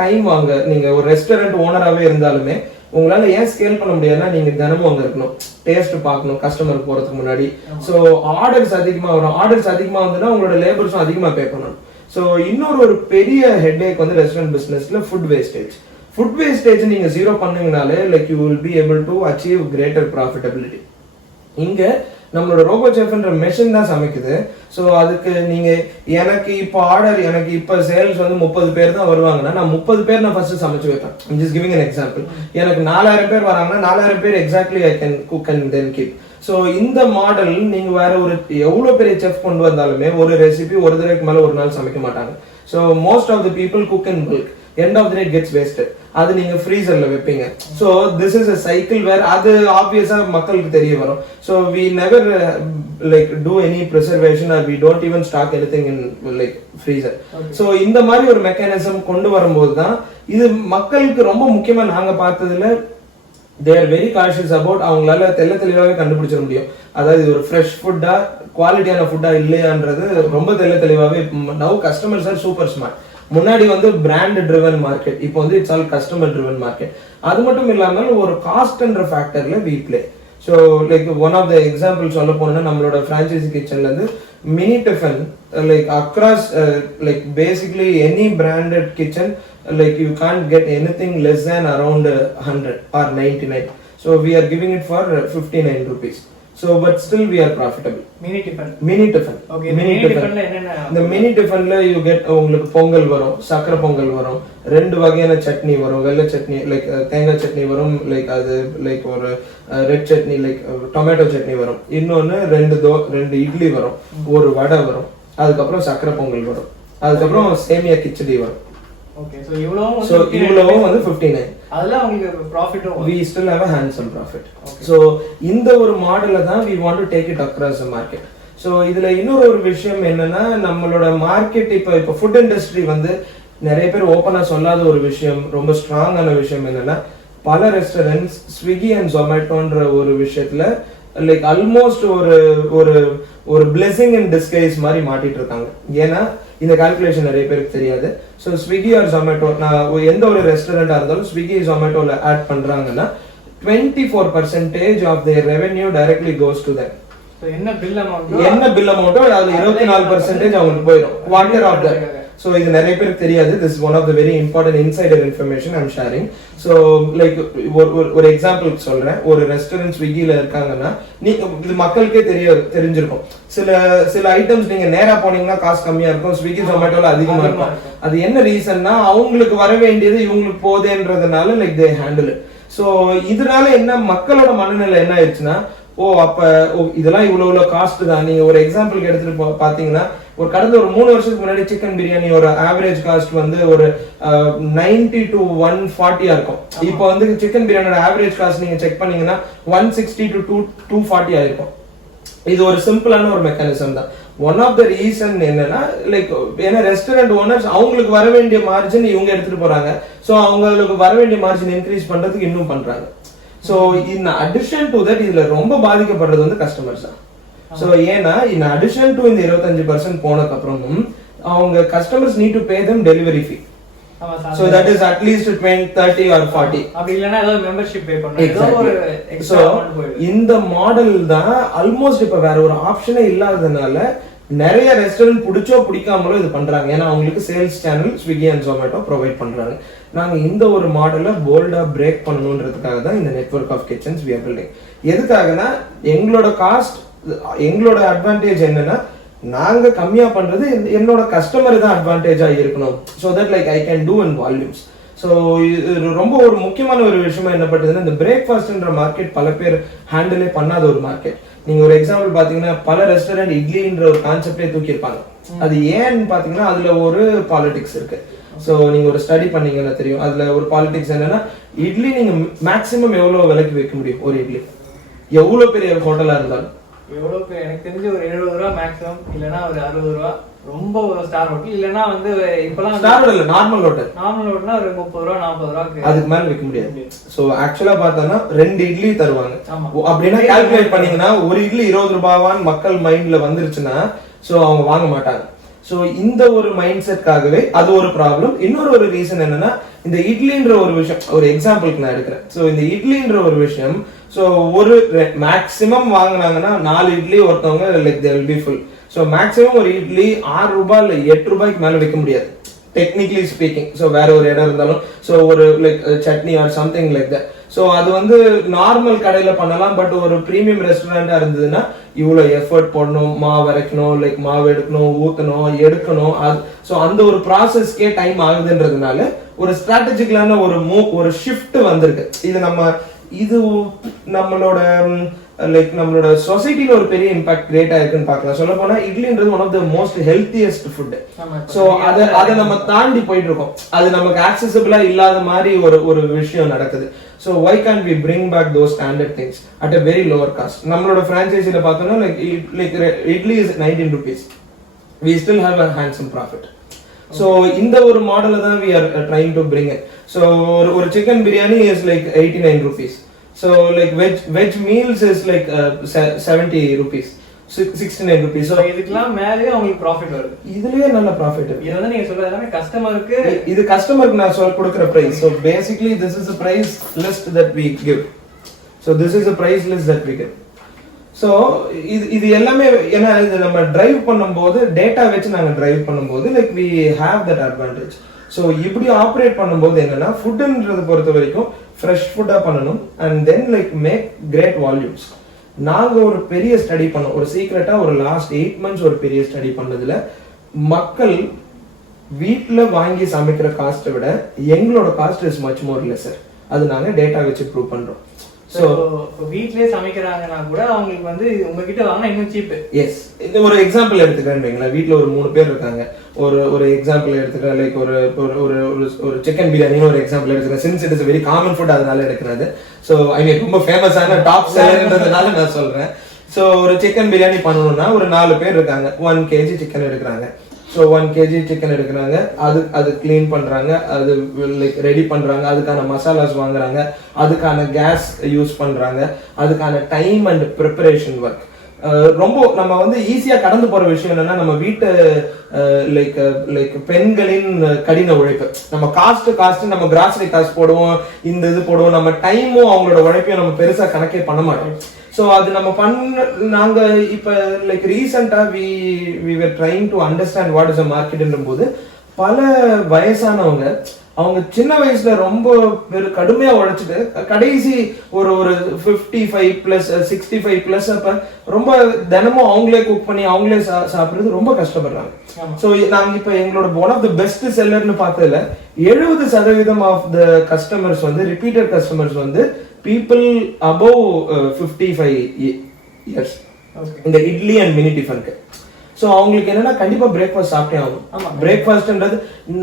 டைம் வாங்க. நீங்க ஒரு ரெஸ்டாரண்ட் ஓனராகவே இருந்தாலுமே உங்களால ஏன் ஸ்கேல் பண்ண முடியாதுன்னா நீங்க தினமும் அங்க இருக்கணும், டேஸ்ட் பார்க்கணும் கஸ்டமர் போறதுக்கு முன்னாடி. ஸோ ஆர்டர்ஸ் அதிகமா வரும், ஆர்டர்ஸ் அதிகமா வந்துன்னா உங்களோட லேபர்ஸும் அதிகமா பே பண்ணணும். ஸோ இன்னொரு பெரிய ஹெட்ஏக் வந்து ரெஸ்டாரண்ட் பிசினஸ்ல ஃபுட் வேஸ்டேஜ். ஃபுட் வேஸ்டேஜ் நீங்க ஜீரோ பண்ணீங்கனாலே like you will be able to achieve greater profitability. இங்க நம்மளோட ரோபோ செஃப்ன்ற மெஷின் தான் சமைக்குது. ஸோ அதுக்கு நீங்க எனக்கு இப்போ ஆர்டர், எனக்கு இப்போ சேல்ஸ் வந்து 30 பேர் தான் வருவாங்கன்னா நான் 30 பேர் நான் ஃபர்ஸ்ட் சமைச்சு வைப்பேன். I'm just giving an example. எனக்கு 4000 பேர் வராங்கன்னா 4000 பேர் exactly I can cook and then keep. So இந்த மாடல் நீங்க வேற ஒரு எவ்வளவு பெரிய செஃப் கொண்டு வந்தாலுமே ஒரு ரெசிபி ஒரு தடவைக்கு மேல ஒரு நாள் சமைக்க மாட்டாங்க. So most of the people cook in bulk, end of the day gets wasted. அது நீங்க ஃப்ரீசர்ல வைப்பீங்க. So this is a cycle where அது ஆப்வியஸா மக்களுக்கு தெரிய வரும். So we never like do any preservation or we don't even stock anything in like freezer. So இந்த மாதிரி ஒரு மெக்கானிசம் கொண்டு வரும்போது தான் இது மக்களுக்கு ரொம்ப முக்கியமா நாங்க பார்த்ததுல they are very cautious about அவங்களால தெளிவாகவே கண்டுபிடிச்சிட முடியும். அதாவது இது ஒரு ஃப்ரெஷ் ஃபுட்டா குவாலிட்டியான ஃபுட்டா இல்லையான்றது ரொம்ப தெளிவாகவே. Now customers are super smart. முன்னாடி வந்து பிராண்ட் ட்ரிவன் மார்க்கெட், இப்போ வந்து it's all customer driven market. அது மட்டும் இல்லாமல் ஒரு காஸ்ட்ன்ற ஃபேக்டர்ல we play. So like one of the example சொல்ல போனோம்னா நம்மளோட ஃப்ரான்ச்சைசி கிச்சன்ல இருந்து mini tiffin like across like basically any branded kitchen like you can't get anything less than around 100 or 99. So we are giving it for 59 rupees. So but still we are profitable. Mini tiffin. Okay, mini tiffin la enna? The mini tiffin la you get உங்களுக்கு பொங்கல் வரும், சக்கரை பொங்கல் வரும், ரெண்டு வகையான சட்னி வரும், வெள்ளை chutney like தேங்காய் சட்னி வரும், லைக் அது லைக் ஒரு red chutney like tomato chutney வரும், இன்னொன்னு ரெண்டு இட்லி வரும், ஒரு வடை வரும், அதுக்கப்புறம் சக்கரை பொங்கல் வரும், அதுக்கப்புறம் சேமியா கிச்சடி வரும். Okay, so இவ்வளவும் வந்து 59. அதெல்லாம் உங்களுக்கு ப்ராஃபிட்டும் we still have a handsome profit. So இந்த ஒரு மாடலை தான் we want to take it across the market. So இதுல இன்னொரு விஷயம் என்னன்னா நம்மளோட மார்க்கெட் இப்போ ஃபுட் இண்டஸ்ட்ரி வந்து நிறைய பேர் ஓப்பனா சொல்லாத ஒரு விஷயம், ரொம்ப ஸ்ட்ராங்கான விஷயம் என்னன்னா பல ரெஸ்டாரண்ட்ஸ் ஸ்விக்கி அண்ட் ஜொமேட்டோன்ற ஒரு விஷயத்துல லைக் ஆல்மோஸ்ட் ஒரு பிளெஸிங் இன் டிஸ்கைஸ் மாதிரி மாட்டிட்டு இருக்காங்க. ஏன்னா இந்த கால்குலேஷன் நிறைய பேருக்கு தெரியாது. ஸோ ஸ்விக்கி ஆர் ஜொமேட்டோ, நான் எந்த ஒரு ரெஸ்டாரண்டா இருந்தாலும் ஸ்விக்கி ஜொமேட்டோல ஆட் பண்றாங்கன்னா 24% of their revenue directly goes to that. என்ன பில் அமௌண்ட்டோ அதுல 24% அவங்களுக்கு போயிடும் குவார்டர் ஆஃப் தட். ஸோ இது நிறைய பேருக்கு தெரியாது. This one of the very important insider information I'm sharing. So like ஒரு எக்ஸாம்பிளுக்கு சொல்றேன். ஒரு ரெஸ்டாரண்ட் ஸ்விக்கில இருக்காங்கன்னா இது மக்களுக்கே தெரிஞ்சிருக்கும். சில ஐட்டம்ஸ் நீங்க நேரா போனீங்கன்னா காசு கம்மியா இருக்கும், ஸ்விக்கி ஜொமேட்டோல அதிகமா இருக்கும். அது என்ன ரீசன்னா அவங்களுக்கு வர வேண்டியது இவங்களுக்கு போதேன்றதுனால like they handle it. So இதனால என்ன மக்களோட மனநிலை என்ன ஆயிடுச்சுன்னா இதெல்லாம் இவ்வளவு காஸ்ட் தான். நீங்க ஒரு எக்ஸாம்பிளுக்கு எடுத்துட்டு பாத்தீங்கன்னா ஒரு கடந்த ஒரு 3 வருஷத்துக்கு முன்னாடி சிக்கன் பிரியாணி ஒரு ஆவரேஜ் காஸ்ட் வந்து ஒரு 90 to 140 இருக்கும். இப்போ வந்து சிக்கன் பிரியாணியோட ஆவரேஜ் காஸ்ட் நீங்க செக் பண்ணீங்கன்னா 160 to 240 ஆயிருக்கும். இது ஒரு சிம்பிளான ஒரு மெக்கானிசம் தான். ஒன் ஆஃப் த ரீசன் என்னன்னா லைக் ஏன்னா ரெஸ்டாரண்ட் ஓனர்ஸ் அவங்களுக்கு வர வேண்டிய மார்ஜின் இவங்க எடுத்துட்டு போறாங்க. ஸோ அவங்களுக்கு வர வேண்டிய மார்ஜின் இன்க்ரீஸ் பண்றதுக்கு இன்னும் பண்றாங்க. So in addition to that இதுல ரொம்ப பாதிக்கப்படுறது வந்து கஸ்டமர்ஸ் தான். ஸோ ஏன்னா இன் அடிஷன் டு இந்த 25% போனதுக்கு அப்புறமும் அவங்க customers NEET to pay them delivery fee. So that is at least 20, 30 or 40. அப்படி இல்லனா ஏதோ மெம்பர்ஷிப் பே பண்ணனும். ஏதோ ஒரு எக்ஸ்ட்ரா அமௌண்ட் போயிடும். இந்த மாடல் தான் ஆல்மோஸ்ட் இப்ப வேற ஒரு ஆப்ஷனே இல்லாததுனால நிறைய ரெஸ்டாரண்ட் பிடிச்சோ பிடிக்காமலோ இது பண்றாங்க. ஏன்னா அவங்களுக்கு sales channel Swiggy and Zomato provide பண்றாங்க. நாங்க இந்த ஒரு மாடலை போல்டா பிரேக் பண்ணணும்ன்றதுக்காக தான் இந்த network of kitchens we are building. எதுக்காகனா எங்களோட காஸ்ட், எங்களோட அட்வான்டேஜ் என்னன்னா நாங்க கம்மியா பண்றது என்னோட கஸ்டமர் தான் அட்வான்டேஜா இருக்கணும். So that like I can do in volumes. So ரொம்ப ஒரு முக்கியமான ஒரு விஷயமா என்ன பண்றதுன்னா இந்த பிரேக்ஃபாஸ்ட்ன்ற மார்க்கெட் பல பேர் ஹேண்டிலே பண்ணாத ஒரு மார்க்கெட். நீங்க ஒரு எக்ஸாம்பிள் பாத்தீங்கன்னா பல ரெஸ்டாரண்ட் இட்லின்ற ஒரு கான்செப்டே தூக்கியிருப்பாங்க. அது ஏன்னு பாத்தீங்கன்னா அதுல ஒரு பாலிடிக்ஸ் இருக்கு. ஸோ நீங்க ஒரு ஸ்டடி பண்ணீங்கன்னா தெரியும். அதுல ஒரு பாலிடிக்ஸ் என்னன்னா இட்லி நீங்க மேக்சிமம் எவ்வளவு விலைக்கு வைக்க முடியும். ஒரு இட்லி எவ்வளவு பெரிய ஹோட்டலா இருந்தாலும் எவ்வளவு எனக்கு தெரிஞ்சு ஒரு 70 ரூபா மேக்ஸிமம், இல்லைன்னா ஒரு 60 ரூபா ரொம்ப ஸ்டார் ஹோட்டல், இல்லைன்னா வந்து இப்பெல்லாம் ஸ்டார் இல்ல நார்மல் ஹோட்டல். நார்மல் ஹோட்டல்னா ஒரு 30 ரூபா 40 ரூபாய்க்கு அதுக்கு மேல விற்க முடியாது. சோ ஆக்சுவலா பார்த்தோம்னா 2 இட்லி தருவாங்க. ஆமா. அப்படின்னா கால்குலேட் பண்ணீங்கன்னா ஒரு இட்லி 20 ரூபாவான்னு மக்கள் மைண்ட்ல வந்துருச்சுன்னா சோ அவங்க வாங்க மாட்டாங்க. சோ இந்த ஒரு மைண்ட் செட்காகவே அது ஒரு ப்ராப்ளம். இன்னொரு ஒரு ரீசன் என்னன்னா, இந்த இட்லின்ற ஒரு விஷயம், ஒரு எக்ஸாம்பிளுக்கு நான் எடுக்கிறேன். சோ இந்த இட்லின்ற ஒரு விஷயம், சோ ஒரு மேக்ஸிமம் வாங்குனாங்கன்னா 4 இட்லி ஒருத்தவங்க like they will be full. So maximum ஒரு இட்லி 6 ரூபாய் இல்ல 8 ரூபாய்க்கு மேல விற்க முடியாது டெக்னிக்கலி ஸ்பீக்கிங். சோ வேற ஒரு இடம் இருந்தாலும் சோ ஒரு like chutney or something like that. So அது வந்து நார்மல் கடையில பண்ணலாம். பட் ஒரு பிரீமியம் ரெஸ்டாரண்டா இருந்ததுன்னா இவ்வளவு எஃபர்ட் போடணும், மாவு அரைக்கணும், லைக் மாவு எடுக்கணும், ஊத்தணும், எடுக்கணும். சோ அந்த ஒரு ப்ராசஸ்க்கே டைம் ஆகுதுன்றதுனால ஒரு ஸ்ட்ராட்டஜிக்கலான ஒரு ஷிஃப்ட் வந்திருக்கு. இது நம்மளோட லைக் நம்மளோட சொசைட்டில ஒரு பெரிய இம்பாக்ட் கிரியேட் ஆயிருக்குன்னு பார்க்கலாம். சொல்ல போனா இட்லின்றது one of the most healthiest food. So அதை நம்ம தாண்டி போயிட்டு இருக்கோம். அது நமக்கு ஆக்சசிபிளா இல்லாத மாதிரி ஒரு விஷயம் நடக்குது. So why can't we bring back those standard things at a very lower cost? நம்மளோட franchiseல பார்த்தோம்னா like idli is 19 rupees. We still have a handsome profit. So இந்த ஒரு மாடலை தான் we are trying to bring it. So ஒரு chicken biryani is like 89 rupees. So like veg meals is like 70 rupees. 69 rupees. So இதுக்கெல்லாம் மேலே உங்களுக்கு profit வருது. இதுலயே நல்ல ப்ராஃபிட் இருக்கு. இது வந்து நீங்க சொல்றது எல்லாமே கஸ்டமருக்கு, இது கஸ்டமருக்கு நான் கொடுக்கிற price. So basically this is the price list that we give. So this is the price list that we give. So இது எல்லாமே ஏன்னா இது நம்ம டிரைவ் பண்ணும்போது டேட்டா வச்சு நாங்க டிரைவ் பண்ணும்போது like we have that advantage. So இப்படி ஆப்ரேட் பண்ணும்போது என்னன்னா ஃபுட்ன்றது பொறுத்த வரைக்கும் ஃப்ரெஷ் ஃபுட்டா பண்ணணும் and then like make great volumes. நாங்க ஒரு பெரிய ஸ்டடி பண்ணோம். ஒரு சீக்ரெட்டா ஒரு லாஸ்ட் 8 months ஒரு பெரிய ஸ்டடி பண்ணதுல மக்கள் வீட்ல வாங்கி சமைக்கிற காஸ்ட்டை விட எங்களோட cost is much more lesser. அது நாங்க டேட்டா வச்சு ப்ரூவ் பண்றோம். சோ வீட்லயே சமைக்கறாங்கன்னா கூட அவங்களுக்கு வந்து உங்ககிட்ட வாங்கினா இன்னும் சீப். எஸ். இந்த ஒரு எக்ஸாம்பிள் எடுத்துக்கிறேன். வீட்ல ஒரு 3 பேர் இருக்காங்க. ஒரு எக்ஸாம்பிள் எடுத்துக்கிறேன். லைக் ஒரு சிக்கன் பிரியாணின்னு ஒரு எக்ஸாம்பிள் எடுத்துக்கிறேன். Since it is very common food அதனால எடுக்கிறது. ஸோ ஐ மீன் ரொம்ப ஃபேமஸான டாப் செல்லர்ன்றதுனால நான் சொல்றேன். ஸோ ஒரு சிக்கன் பிரியாணி பண்ணணும்னா ஒரு 4 பேர் இருக்காங்க. 1 kg சிக்கன் எடுக்கிறாங்க. ஸோ 1 kg சிக்கன் எடுக்கிறாங்க. அது கிளீன் பண்றாங்க, அது லைக் ரெடி பண்றாங்க, அதுக்கான மசாலாஸ் வாங்குறாங்க, அதுக்கான கேஸ் யூஸ் பண்றாங்க, அதுக்கான டைம் அண்ட் ப்ரிப்பரேஷன் ஒர்க். ரொம்ப நம்ம வந்து ஈஸியா கடந்து போற விஷயம் என்னன்னா நம்ம வீட்டு லைக் பெண்களின் கடின உழைப்பு. நம்ம காஸ்ட் நம்ம கிராசரி காஸ்ட் போடுவோம், இந்த இது போடுவோம், நம்ம டைமும் அவங்களோட உழைப்பையும் நம்ம பெருசா கணக்கே பண்ண மாட்டோம். சோ அது நம்ம நாங்க இப்ப லைக் ரீசெண்டா we were trying to understand what is the market போது பல வயசானவங்க அவங்க சின்ன வயசுல ரொம்ப கடுமையா உழைச்சிட்டு கடைசி ஒரு 55+ 65+ அப்ப ரொம்ப தினமும் அவங்களே குக் பண்ணி அவங்களே சாப்பிடுறது ரொம்ப கஷ்டப்படுறாங்க. சோ நாங்க இப்ப எங்களோட ஒன் ஆஃப் த பெஸ்ட் செல்லர்னு பார்த்ததுல 70% ஆஃப் த கஸ்டமர்ஸ் வந்து ரிப்பீட்டட் கஸ்டமர்ஸ் வந்து பீப்புள் அபவ் 55 years. இந்த இட்லி அண்ட் மினி டிஃபனுக்கு. சோ அவங்களுக்கு என்னன்னா கண்டிப்பா பிரேக்ஃபாஸ்ட் சாப்பிட்டே ஆகும். பிரேக்ஃபாஸ்ட்ன்றது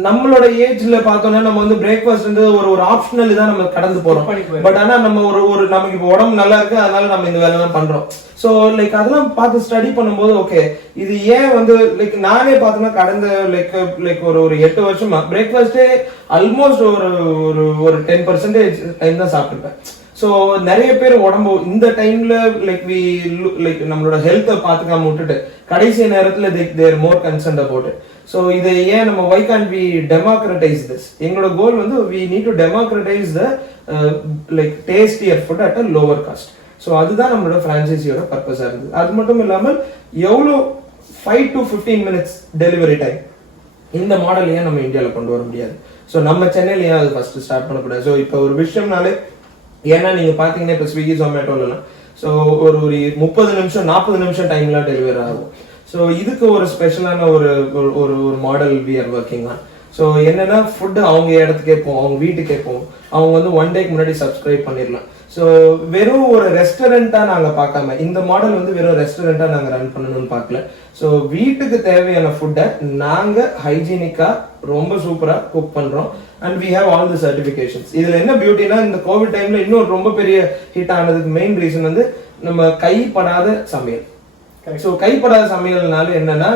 நம்மளோட ஏஜ்ல பார்த்தோம்னா நம்ம வந்து பிரேக்ஃபாஸ்ட்ன்றது ஒரு ஆப்ஷனல் தான் நம்ம கடந்து போறோம். பட் ஆனா நம்ம ஒரு நமக்கு இப்போ உடம்பு நல்லா இருக்கு அதனால நம்ம இந்த வேலை தான் பண்றோம். சோ லைக் அதெல்லாம் பார்த்து ஸ்டடி பண்ணும்போது ஓகே இது ஏன் வந்து லைக் நானே பார்த்தோம்னா கடந்த லைக் ஒரு 8 வருஷமா பிரேக்ஃபாஸ்டே ஆல்மோஸ்ட் ஒரு 10% டைம் தான் சாப்பிட்டுருப்பேன். சோ நிறைய பேர் உடம்பு இந்த டைம்ல லைக் நம்மளோட ஹெல்த்தை பாத்துக்காம விட்டுட்டு கடைசி நேரத்துல they're more concerned about it. So இதை ஏன் நம்ம why can't we democratize this? எங்களோட கோல் வந்து we need to democratize the like tastier food at a lower cost. So அதுதான் நம்மளோட பிரான்சைசியோட பர்பஸா இருந்தது. அது மட்டும் இல்லாமல் எவ்வளவு 5 to 15 minutes டெலிவரி டைம் இந்த மாடல் ஏன் நம்ம இந்தியாவில் கொண்டு வர முடியாது? சோ நம்ம சென்னையில ஏன் அது ஃபர்ஸ்ட் ஸ்டார்ட் பண்ணக்கூடாது? சோ இப்போ ஒரு விஷயம்னாலே ஏன்னா நீங்க பாத்தீங்கன்னா இப்ப ஸ்விக்கி ஜொமேட்டோலாம் ஸோ ஒரு 30 நிமிஷம் 40 நிமிஷம் டைம்ல டெலிவரி ஆகும். ஸோ இதுக்கு ஒரு ஸ்பெஷலான ஒரு model we are working on. So என்னன்னா ஃபுட் அவங்க இடத்துக்கே போவோம், அவங்க வீட்டுக்கே போவோம். அவங்க வந்து 1 டேக்கு முன்னாடி சப்ஸ்கிரைப் பண்ணிடலாம். ஸோ வெறும் ஒரு ரெஸ்டாரண்டா நாங்க பார்க்காம இந்த மாடல் வந்து வெறும் ரெஸ்டாரண்டா நாங்க ரன் பண்ணணும்னு பார்க்கல. ஸோ வீட்டுக்கு தேவையான ஃபுட்டை நாங்க ஹைஜீனிக்கா ரொம்ப சூப்பரா குக் பண்றோம். And we have all the certifications. இதுல என்ன பியூட்டினா இந்த கோவிட் டைம்ல இன்னொரு ரொம்ப பெரிய ஹிட் ஆனதுக்கு மெயின் ரீசன் வந்து நம்ம கைப்படாத சமையல். ஸோ கைப்படாத சமையல்னால என்னன்னா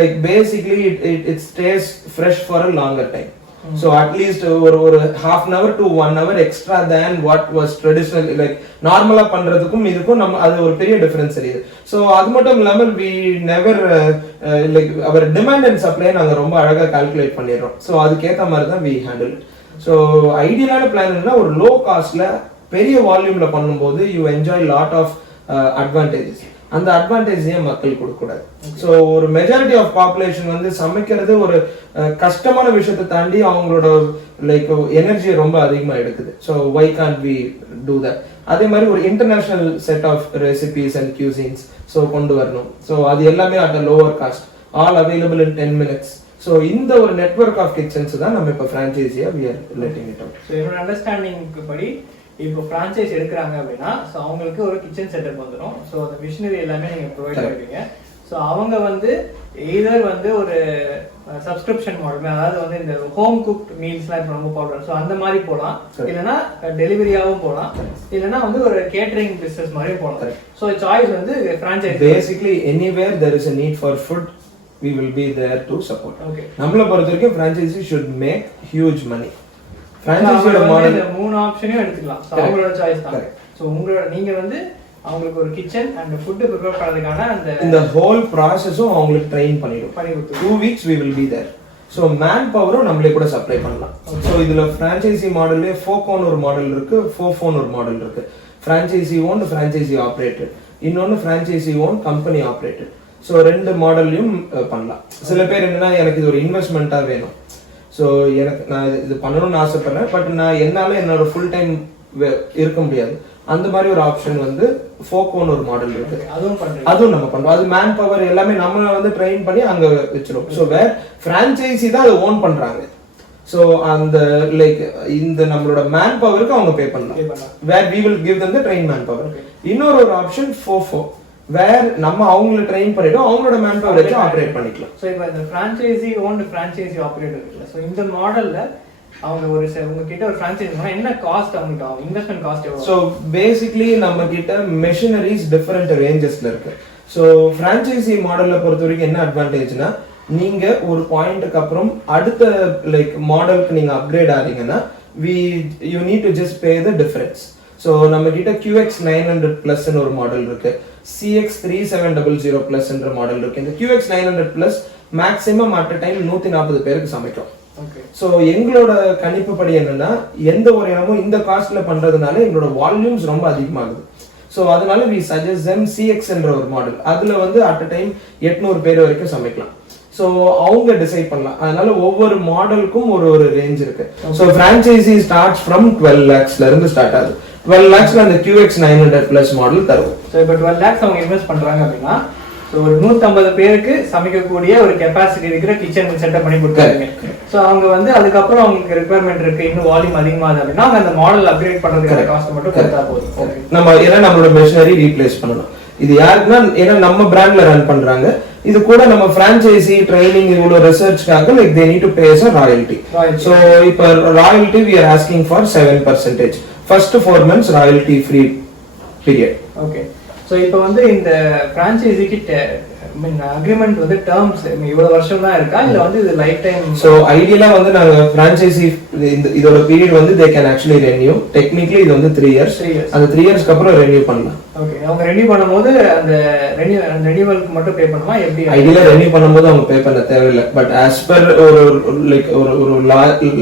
like basically it stay fresh for a longer time. So at least ஒரு half an hour to 1 hour extra than what was traditional like நார்மலா பண்றதுக்கும் இதுக்கும் நம்ம அது ஒரு பெரிய டிஃபரன்ஸ் தெரியுது. ஸோ அது மட்டும் இல்லாமல் we never like our demand and supply நாங்க ரொம்ப அழகா கால்குலேட் பண்ணிடுறோம். ஸோ அதுக்கேற்ற மாதிரி தான் வி ஹேண்டில். ஸோ ஐடியலான பிளான் என்ன, ஒரு லோ காஸ்ட்ல பெரிய வால்யூம்ல பண்ணும்போது you enjoy lot of advantages. அந்த அட்வான்டேஜ் ஏன் மக்கள் கொடுக்கக்கூடாது? ஸோ ஒரு மெஜாரிட்டி ஆஃப் பாப்புலேஷன் வந்து சமைக்கிறது ஒரு கஷ்டமான விஷயத்தை தாண்டி அவங்களோட லைக் எனர்ஜியை ரொம்ப அதிகமா எடுக்குது. So why can't we do that? அதே மாதிரி ஒரு international set of recipes and cuisines so கொண்டு வரணும். ஸோ அது எல்லாமே at a lower cost, all available in 10 minutes. So இந்த ஒரு நெட்வொர்க் ஆஃப் கிச்சன்ஸ் தான் நம்ம இப்போ ஃப்ரான்ச்சைஸியா we are letting it out. So என்னோட அண்டர்ஸ்டாண்டிங்க்கு படி இப்போ ஃப்ரான்ச்சைஸ் எடுக்கிறாங்க அப்படின்னா ஸோ அவங்களுக்கு ஒரு கிச்சன் செட்டப் வந்துடும். ஸோ அந்த மிஷினரி எல்லாமே நீங்கள் ப்ரொவைட் பண்ணுவீங்க. ஸோ அவங்க வந்து எய்தர் வந்து ஒரு சப்ஸ்கிரிப்ஷன் மாடல், அதாவது வந்து இந்த ஹோம் குக்ட் மீல்ஸ்லாம் இப்போ ரொம்ப பாப்புலர், ஸோ அந்த மாதிரி போகலாம், இல்லைன்னா டெலிவரியாகவும் போகலாம், இல்லைன்னா வந்து ஒரு கேட்டரிங் பிஸ்னஸ் மாதிரியும் போகலாம். ஸோ சாய்ஸ் வந்து franchise. Basically anywhere there is a need for food, we will be there to support. Okay. நம்மள பொறுத்த வரைக்கும் franchisee should make huge money. ஃப்ரான்ச்சைஸியோட மாடல் இந்த மூணு ஆப்ஷனையும் எடுத்துக்கலாம். ஸோ அவங்களோட சாய்ஸ் தான். ஸோ உங்களோட நீங்க வந்து அவங்களுக்கு ஒரு கிச்சன் அண்ட் ஃபுட் ப்ரிப்பேர் பண்றதுக்கான இந்த ஹோல் ப்ராசஸும் அவங்களுக்கு ட்ரெயின் பண்ணிடும். 2 weeks we will be there. So man பவரும் நம்மளே கூட சப்ளை பண்ணலாம். ஸோ இதுல ஃப்ரான்ச்சைசி மாடல்லே ஃபோகோன் ஒரு மாடல் இருக்கு, ஃபோஃபோன் ஒரு மாடல் இருக்கு. ஃப்ரான்ச்சைசி ஓன், ஃப்ரான்ச்சைசி ஆப்ரேட்டட், இன்னொன்னு franchisee own, company operated. So 2 மாடல்லையும் பண்ணலாம். சில பேர் என்னன்னா எனக்கு இது ஒரு இன்வெஸ்ட்மெண்ட்டா வேணும், ஸோ எனக்கு நான் இது பண்ணணும்னு ஆசைப்படுறேன், பட் நான் என்னால என்னோட ஃபுல் டைம் இருக்க முடியாது, அந்த மாதிரி ஒரு ஆப்ஷன் வந்து ஃபோகோன் ஒரு மாடல் இருக்கு, அதுவும் நம்ம பண்றோம். அது மேன் பவர் எல்லாமே நம்ம வந்து ட்ரெயின் பண்ணி அங்க வச்சிரும். ஸோ வேர் ஃப்ரான்ச்சைசி தான் அதை ஓன் பண்றாங்க. ஸோ அந்த லைக் இந்த நம்மளோட மேன் பவருக்கு அவங்க பே பண்ணலாம். Where we will give them the train man power. இன்னொரு ஒரு ஆப்ஷன் ஃபோஃபோ, வேர் நம்ம அவங்கள ட்ரெயின் பண்ணிட்டோம், அவங்களோட மேன் பவர் வச்சு ஆப்ரேட் பண்ணிக்கலாம். ஸோ இப்போ இந்த ஃப்ரான்ச்சைசி ஓன்டு ஃப்ரான்ச்சைசி ஆப்ரேட்டர் இருக்குல்ல, ஸோ இந்த மாடல்ல அவங்க ஒரு உங்ககிட்ட ஒரு ஃப்ரான்ச்சைசி பண்ணா என்ன காஸ்ட் அவங்களுக்கு ஆகும், இன்வெஸ்ட்மெண்ட் காஸ்ட் எவ்வளவு? ஸோ பேசிக்லி நம்ம கிட்ட மெஷினரிஸ் டிஃபரெண்ட் ரேஞ்சஸ்ல இருக்கு. ஸோ ஃப்ரான்ச்சைசி மாடல்ல பொறுத்த வரைக்கும் என்ன அட்வான்டேஜ்னா, நீங்க ஒரு பாயிண்ட்டுக்கு அப்புறம் அடுத்த லைக் மாடலுக்கு நீங்க அப்கிரேட் ஆறீங்கன்னா you need to just pay the difference. So நம்ம கிட்ட QX 900 Plus ஒரு மாடல் இருக்கு, CX 3700 Plus என்ற மாடல் இருக்கு. இந்த QX 900 Plus maximum at a time 140 பேருக்கு சமைக்கும். ஸோ எங்களோட கணிப்பு படி என்னன்னா, எந்த ஒரு இடமும் இந்த காஸ்ட்ல பண்றதுனால எங்களோட வால்யூம்ஸ் ரொம்ப அதிகமாகுது. ஸோ அதனால வி சஜஸ்ட் them CX என்ற ஒரு மாடல், அதுல வந்து அட் அ டைம் 800 பேர் வரைக்கும் சமைக்கலாம். ஸோ அவங்க டிசைட் பண்ணலாம். அதனால ஒவ்வொரு மாடலுக்கும் ஒரு ரேஞ்ச் இருக்கு. ஸோ ஃப்ரான்ச்சைசி ஸ்டார்ட்ஸ் ஃப்ரம் 12 lakhsல இருந்து ஸ்டார்ட் ஆகுது. 12 lakhsல அந்த QX 900 Plus மாடல் தரும். ஸோ இப்போ 12 lakhs அவங்க இன்வெஸ்ட் பண்றாங்க அப்படின்னா, ஸோ ஒரு 150 பேருக்கு சமைக்கக்கூடிய ஒரு கெப்பாசிட்டி இருக்கிற கிச்சன் செட்டப் பண்ணி கொடுத்தாங்க. ஸோ அவங்க வந்து அதுக்கப்புறம் அவங்களுக்கு ரெக்குவயர்மெண்ட் இருக்கு, இன்னும் வால்யூம் அதிகமாகுது அப்படின்னா அவங்க அந்த மாடல் அப்கிரேட் பண்றதுக்கான காஸ்ட் மட்டும் கொடுத்தா போதும். நம்ம ஏன்னா நம்மளோட மெஷினரி ரீப்ளேஸ் பண்ணணும். இது யாருக்குன்னா, ஏன்னா நம்ம பிராண்ட்ல ரன் பண்றாங்க, இது கூட நம்ம ஃப்ரான்ச்சைசி ட்ரைனிங் இவ்வளவு ரிசர்ச்காக like they need to pay as a royalty. So இப்போ royalty we are asking for 7%. First 4 months royalty free period. Okay. So இப்போ வந்து இந்த ஃப்ரான்ச்சைசிக்கு அக்ரிமெண்ட் வந்து டர்ம்ஸ் இவ்வளவு வருஷம் தான் இருக்கா, இல்ல வந்து இது லைஃப் டைம்? சோ ஐடியலா வந்து நாங்க ஃப்ரான்ச்சைசி இதோட பீரியட் வந்து they can actually renew. Technically இது வந்து 3 years. அந்த 3 yearsக்கு அப்புறம் ரெனியூ பண்ணலாம். ஓகே. அவங்க ரெனியூ பண்ணும்போது அந்த ரெனியூவலுக்கு மட்டும் பே பண்ணுமா எப்படி? ஐடியலா ரெனியூ பண்ணும்போது அவங்க பே பண்ண தேவையில்லை. பட் as per ஒரு லைக் ஒரு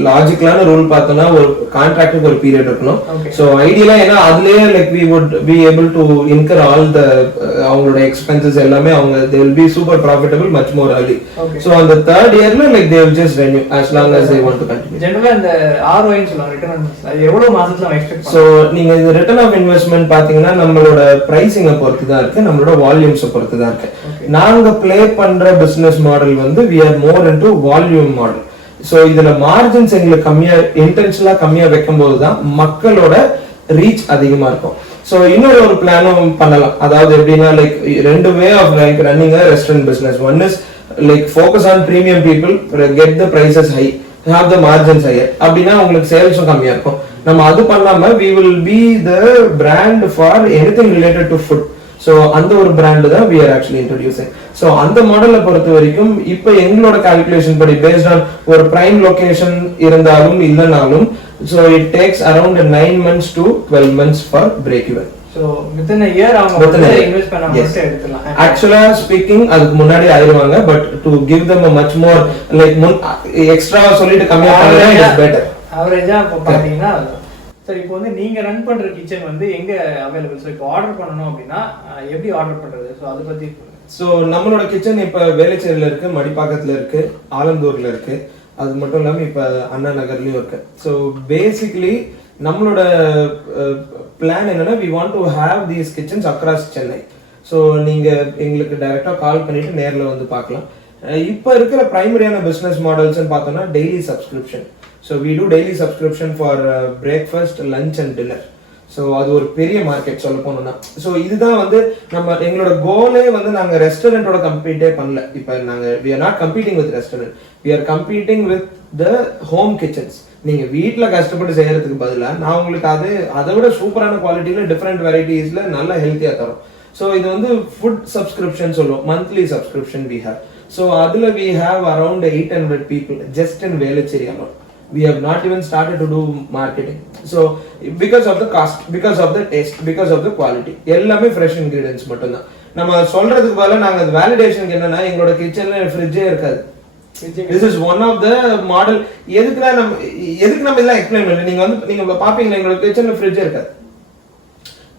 லாஜிக்கலான ரூல் பார்த்தோம்னா ஒரு கான்ட்ராக்ட்டுக்கு ஒரு பீரியட் இருக்கணும். சோ ஐடியலா ஏன்னா அதுலயே like we would be able to incur all the அவங்களோட எக்ஸ்பென்சஸ் எல்லாமே அவங்க they will be super profitable much more early. So on the third yearல like they will just renew as long as they want to continue. ஜெனரலா இந்த ROI ன்னு சொல்றாங்க, return on investment, அது எவ்வளவு மாசத்துல நம்ம எக்ஸ்பெக்ட் பண்ணலாம்? சோ நீங்க இந்த ரிட்டர்ன் ஆஃப் இன்வெஸ்ட்மென்ட் பாத்தீங்கன்னா நம்மளோட பிரைசிங்க பொறுத்து தான் இருக்கு, நம்மளோட வால்யூம்ஸ் பொறுத்து தான் இருக்கு. நாங்க ப்ளே பண்ற பிசினஸ் மாடல் வந்து we are more into volume model. So இதுல மார்ஜின்ஸ் எங்களுக்கு கம்மியா இன்டென்ஷனலா கம்மியா வைக்கும்போது தான் மக்களோட ரீச் அதிகமா இருக்கும். சோ இன்னொரு ஒரு பிளானும் பண்ணலாம். அதாவது எப்படின்னா லைக் ரெண்டு way of like running a restaurant business. One is like focus on premium people, get the prices high, have the margins higher. அப்படின்னா உங்களுக்கு சேல்ஸும் கம்மியா இருக்கும். நம்ம அது பண்ணாம we will be the brand for anything related to food. So அந்த ஒரு brand தான் we are actually introducing. So அந்த மாடலை பொறுத்த வரைக்கும் இப்போ எங்களோட கால்குலேஷன் படி பேஸ்ட் ஆன் ஒரு பிரைம் லொகேஷன் இருந்தாலும் இல்லைனாலும் so it takes around 9 months to 12 months for break even. So within a year அவங்க வந்து இன்வெஸ்ட் பண்ண மட்டும் எடுத்துலாம். Actually speaking அதுக்கு முன்னாடி ஆயிருவாங்க, but to give them a much more like extra சொல்லிட்டு கம்மியா பண்ணா இட்ஸ் பெட்டர். அவரேஜா இப்போ பாத்தீங்கன்னா சரி, இப்போ வந்து நீங்க ரன் பண்ற கிச்சன் வந்து எங்க அவைலபிள்? ஸோ இப்போ ஆர்டர் பண்ணணும் அப்படின்னா எப்படி ஆர்டர் பண்றது? ஸோ அதை பத்தி. ஸோ நம்மளோட கிச்சன் இப்போ வேலைச்சேரியில இருக்கு, மடிப்பாக்கத்துல இருக்கு, ஆலந்தூர்ல இருக்கு, அது மட்டும் இல்லாம இப்ப அண்ணா நகர்லயும் இருக்கு. ஸோ பேசிக்கலி நம்மளோட பிளான் என்னன்னா we want to have these kitchens across Chennai. So நீங்க எங்களுக்கு டைரக்டா கால் பண்ணிட்டு நேர்ல வந்து பார்க்கலாம். இப்போ இருக்கிற பிரைமரியான பிசினஸ் மாடல்ஸ் பார்த்தோம்னா daily subscription. So we do daily subscription for breakfast, lunch and dinner. So அது ஒரு பெரிய மார்க்கெட் சொல்ல போனோம்னா. ஸோ இதுதான் வந்து நம்ம எங்களோட கோலே வந்து நாங்க ரெஸ்டாரண்டோட கம்பீட்டே பண்ணல. இப்போ நாங்க we are not competing with restaurant, we are competing with the home kitchens. நீங்க வீட்ல கஷ்டப்பட்டு செய்யறதுக்கு பதிலா நான் உங்களுக்கு அதை விட சூப்பரான குவாலிட்டியில டிஃப்ரெண்ட் வெரைட்டிஸ்ல நல்ல ஹெல்த்தியா தரும். ஸோ இது வந்து ஃபுட் சப்ஸ்கிரிப்ஷன் சொல்லுவோம், monthly subscription we have. So அதுல we have around 800 people just in Velachery alone. We have not even started to do marketing. So because of the cost, because of the taste, because of the quality, எல்லாமே fresh ingredients மட்டும் தான். நம்ம சொல்றதுக்கு பதிலா நாங்க வேலிடேஷனுக்கு என்னன்னா எங்களோட கிச்சன்ல ஃப்ரிட்ஜே இருக்காது. This is one of the model. எதுக்கு நம்ம இதெல்லாம் எக்ஸ்பிளைன் பண்ணல. நீங்க பாப்பீங்க எங்களோட கிச்சன்ல ஃப்ரிட்ஜே இருக்காது.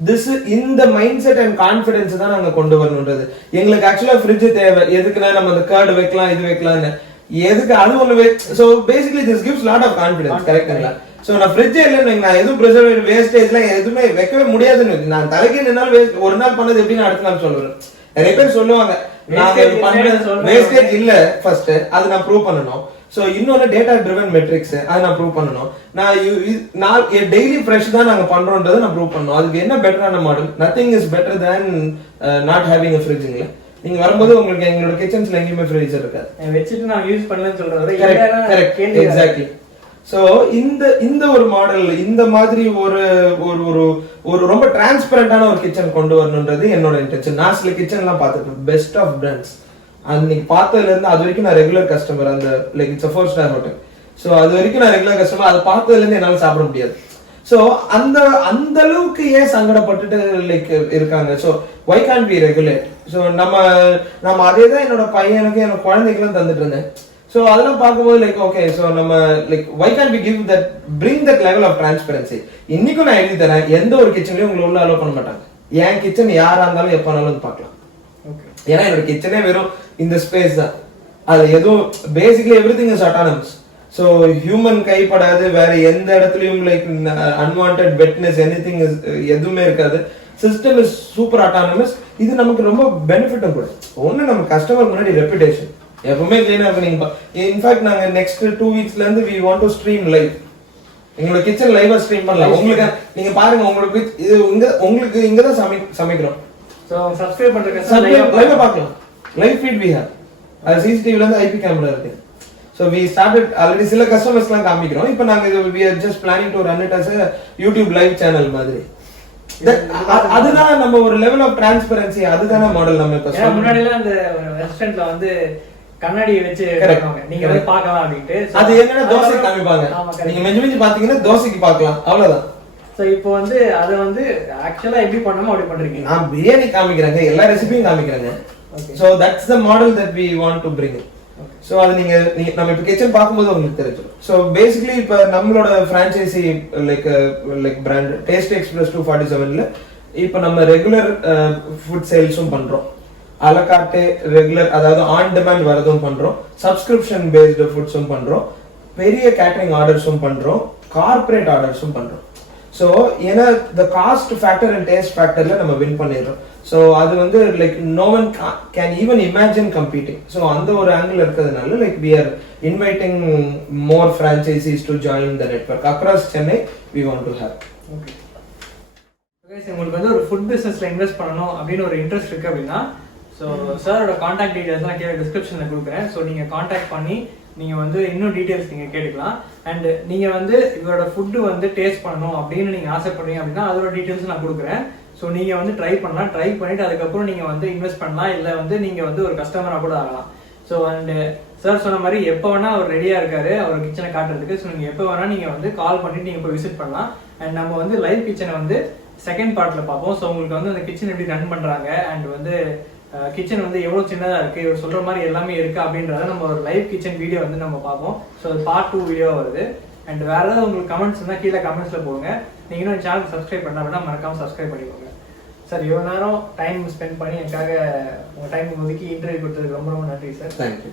This இந்த மைண்ட் செட் அண்ட் கான்ஃபிடன்ஸ் தான் நாங்க கொண்டு வரணும்ன்றது. எங்களுக்கு ஆக்சுவலா ஃப்ரிட்ஜ் தேவை. எதுக்குன்னா நம்ம அந்த கர்ட் வைக்கலாம், இது வைக்கலாம்னு. எதுக்கு அது ஒண்ணு. So basically this gives lot of confidence. கரெக்ட்டுங்களா? சோ நான் ஃப்ரிட்ஜ் இல்லன்னு நான் எதுவும் ப்ரிசர்வேட்டிவ் வேஸ்டேஜ்லாம் எதுவுமே வைக்கவே முடியாதுன்னு நான் தலைக்கு நின்னால் ஒரு நாள் பண்ணது எப்படின்னு அடுத்த நாள் சொல்லுவேன். நிறைய பேர் சொல்லுவாங்க நாங்க பண்றது வேஸ்டேஜ் இல்ல. ஃபர்ஸ்ட் அது நான் ப்ரூவ் பண்ணணும். சோ இன்னொன்னு டேட்டா ட்ரிவன் மெட்ரிக்ஸ், அது நான் ப்ரூவ் பண்ணணும். நான் டெய்லி ஃப்ரெஷ் தான் நாங்க பண்றோம்ன்றதை நான் ப்ரூவ் பண்ணணும். அதுக்கு என்ன பெட்டரான model? Nothing is better than not having a fridge. நீங்க வரும்போது உங்களுக்கு எங்களோட கிச்சன்ஸ்ல எங்கேயுமே ஃப்ரீசர் இருக்காது. வெச்சிட்டு நான் யூஸ் பண்ணலன்னு சொல்றத. Correct, exactly. சோ இந்த ஒரு மாடல், இந்த மாதிரி ஒரு ஒரு ஒரு ரொம்ப டிரான்ஸ்பரண்டான ஒரு கிச்சன் கொண்டு வரணும்ன்றது என்னோட இன்டென்ஷன். நான் சில கிச்சன்லாம் பார்த்துருக்கேன், பெஸ்ட் ஆஃப் பிராண்ட்ஸ். அன்னைக்கு பார்த்ததுல இருந்து அது வரைக்கும் நான் ரெகுலர் கஸ்டமர். அந்த like it's 4-star hotel. So அது வரைக்கும் நான் ரெகுலர் கஸ்டமர். அதை பார்த்ததுல இருந்து என்னால சாப்பிட முடியாது. சோ அந்த அளவுக்கு ஏன் சங்கடப்பட்டுட்டு லைக் இருக்காங்க. So why can't we regulate? So நம்ம அதே தான் என்னோட பையனுக்கு என்னோட குழந்தைகளும் தந்துட்டு இருந்தேன். சோ அதெல்லாம் பார்க்கும்போது லைக் ஓகே, சோ நம்ம like why can't we give that, bring that level of transparency? இன்னைக்கும் நான் எழுதி தரேன், எந்த ஒரு கிச்சன்லயும் உங்களை உள்ள அலோவ் பண்ண மாட்டாங்க. என் கிச்சன் யாரா இருந்தாலும் எப்பனாலும் வந்து பார்க்கலாம். ஏன்னா என்னோட கிச்சனே வெறும் இந்த ஸ்பேஸ் தான். அது எதுவும் basically everything is autonomous. So human கைப்படாது, வேற எந்த இடத்துலயும் லைக் அன்வான்டட் வெட்னஸ் எனிதிங் எதுவுமே இருக்காது. System is super autonomous. இது நமக்கு ரொம்ப பெனிஃபிட்டும் கூட. ஒண்ணு நம்ம கஸ்டமர் முன்னாடி ரெப்யூட்டேஷன் எப்பவுமே கிளீனா இருக்கு. இன்ஃபேக்ட் நாங்க நெக்ஸ்ட் 2 weeksல இருந்து we want to stream live. எங்களோட கிச்சன் லைவா ஸ்ட்ரீம் பண்ணலாம். உங்களுக்கு நீங்க பாருங்க, உங்களுக்கு இங்க தான் சமைக்கிறோம். சோ சப்ஸ்கிரைப் பண்ற கஸ்டமர் லைவா பார்க்கலாம். Live feed we have. அது சிசிடிவில இருந்து ஐபி கேமரா இருக்கு. So we started already சில கஸ்டமர்ஸ்லாம் காமிக்கிறோம். இப்போ நாங்க we are just planning to run it as a YouTube live channel மாதிரி. அதுதான் நம்ம ஒரு லெவல் ஆஃப் டிரான்ஸ்பரன்சி. அதுதான மாடல் நம்ம இப்ப சொல்றோம். முன்னாடி எல்லாம் அந்த ரெஸ்டாரன்ட்ல வந்து கண்ணாடி வச்சு நீங்க வந்து பார்க்கலாம் அப்படிட்டு. அது என்னன்னா தோசை காமிப்பாங்க. நீங்க மெஞ்சு பாத்தீங்கன்னா தோசைக்கு பார்க்கலாம், அவ்வளவுதான். சோ இப்போ வந்து அத வந்து ஆக்சுவலா எப்படி பண்ணணுமோ அப்படி பண்றீங்க. நான் பிரியாணி காமிக்கிறேங்க, எல்லா ரெசிபியும் காமிக்கிறேங்க. So that's the model that we want to bring. So அது நீங்க நம்ம இப்ப கிச்சன் பாக்கும்போது உங்களுக்கு தெரிஞ்சிடும். சோ பேசிக்கலி இப்ப நம்மளோட franchisee like brand taste express 247ல இப்ப நம்ம ரெகுலர் ஃபுட் சேல்ஸும் பண்றோம். அலகார்ட்டே ரெகுலர், அதாவது ஆன் டிமாண்ட் வரதும் பண்றோம். சப்ஸ்கிரிப்ஷன் பேஸ்டு ஃபுட்ஸும் பண்றோம். பெரிய கேட்டரிங் ஆர்டர்ஸும் பண்றோம். கார்ப்பரேட் ஆர்டர்ஸும் பண்றோம். சோ ஏன்னா the cost factor and taste factorல நம்ம வின் பண்ணிடுறோம். சோ அது வந்து like no one can even imagine competing. So அந்த ஒரு ஆங்கிள் இருக்கிறதுனால like we are inviting more franchisees to join the network across Chennai. We want to have. Okay. guys, உங்களுக்கு வந்து ஒரு ஃபுட் பிசினஸ்ல இன்வெஸ்ட் பண்ணனும் அப்படின ஒரு இன்ட்ரஸ்ட் இருக்கு அப்படினா சோ சாரோட கான்டாக்ட் டீடைல்ஸ் நான் கீழ டிஸ்கிரிப்ஷன்ல கொடுக்கிறேன். சோ நீங்க கான்டாக்ட் பண்ணி நீங்க வந்து இன்னும் டீடைல்ஸ் நீங்க கேட்டுக்கலாம். அண்ட் நீங்க வந்து இவரோட ஃபுட் வந்து டேஸ்ட் பண்ணனும் அப்படின்னு நீங்க ஆசைப்படுறீங்க அப்படின்னா அதோட டீடைல்ஸ் நான் கொடுக்குறேன். ஸோ நீங்கள் வந்து ட்ரை பண்ணலாம். ட்ரை பண்ணிவிட்டு அதுக்கப்புறம் நீங்கள் வந்து இன்வெஸ்ட் பண்ணலாம், இல்லை வந்து நீங்கள் வந்து ஒரு கஸ்டமராக கூட ஆகலாம். ஸோ அண்டு சார் சொன்ன மாதிரி எப்போ வேணால் அவர் ரெடியாக இருக்காரு அவர் கிச்சனை காட்டுறதுக்கு. ஸோ நீங்கள் எப்போ வேணால் நீங்கள் வந்து கால் பண்ணிட்டு நீங்கள் போய் விசிட் பண்ணலாம். அண்ட் நம்ம வந்து லைவ் கிச்சனை வந்து செகண்ட் பார்ட்டில் பார்ப்போம். ஸோ உங்களுக்கு வந்து அந்த கிச்சன் எப்படி ரன் பண்ணுறாங்க அண்ட் வந்து கிச்சன் வந்து எவ்வளோ சின்னதாக இருக்குது, இவர் சொல்கிற மாதிரி எல்லாமே இருக்குது அப்படின்றத நம்ம ஒரு லைவ் கிச்சன் வீடியோ வந்து நம்ம பார்ப்போம். ஸோ அது பார்ட் 2 வீடியோ வருது. அண்ட் வேறு ஏதாவது உங்களுக்கு கமெண்ட்ஸ் இருந்தால் கீழே கமெண்ட்ஸில் போடுங்க. நீங்கள் இன்னும் சேனல் சப்ஸ்கிரைப் பண்ணா அப்படின்னா மறக்காமல் சப்ஸ்கிரைப் பண்ணிக்கோங்க. சார் இவ்வளோ நேரம் டைம் ஸ்பெண்ட் பண்ணி எனக்காக உங்கள் டைம் ஒதுக்கி இன்டர்வியூ கொடுத்ததுக்கு ரொம்ப ரொம்ப நன்றி சார். தேங்க்யூ.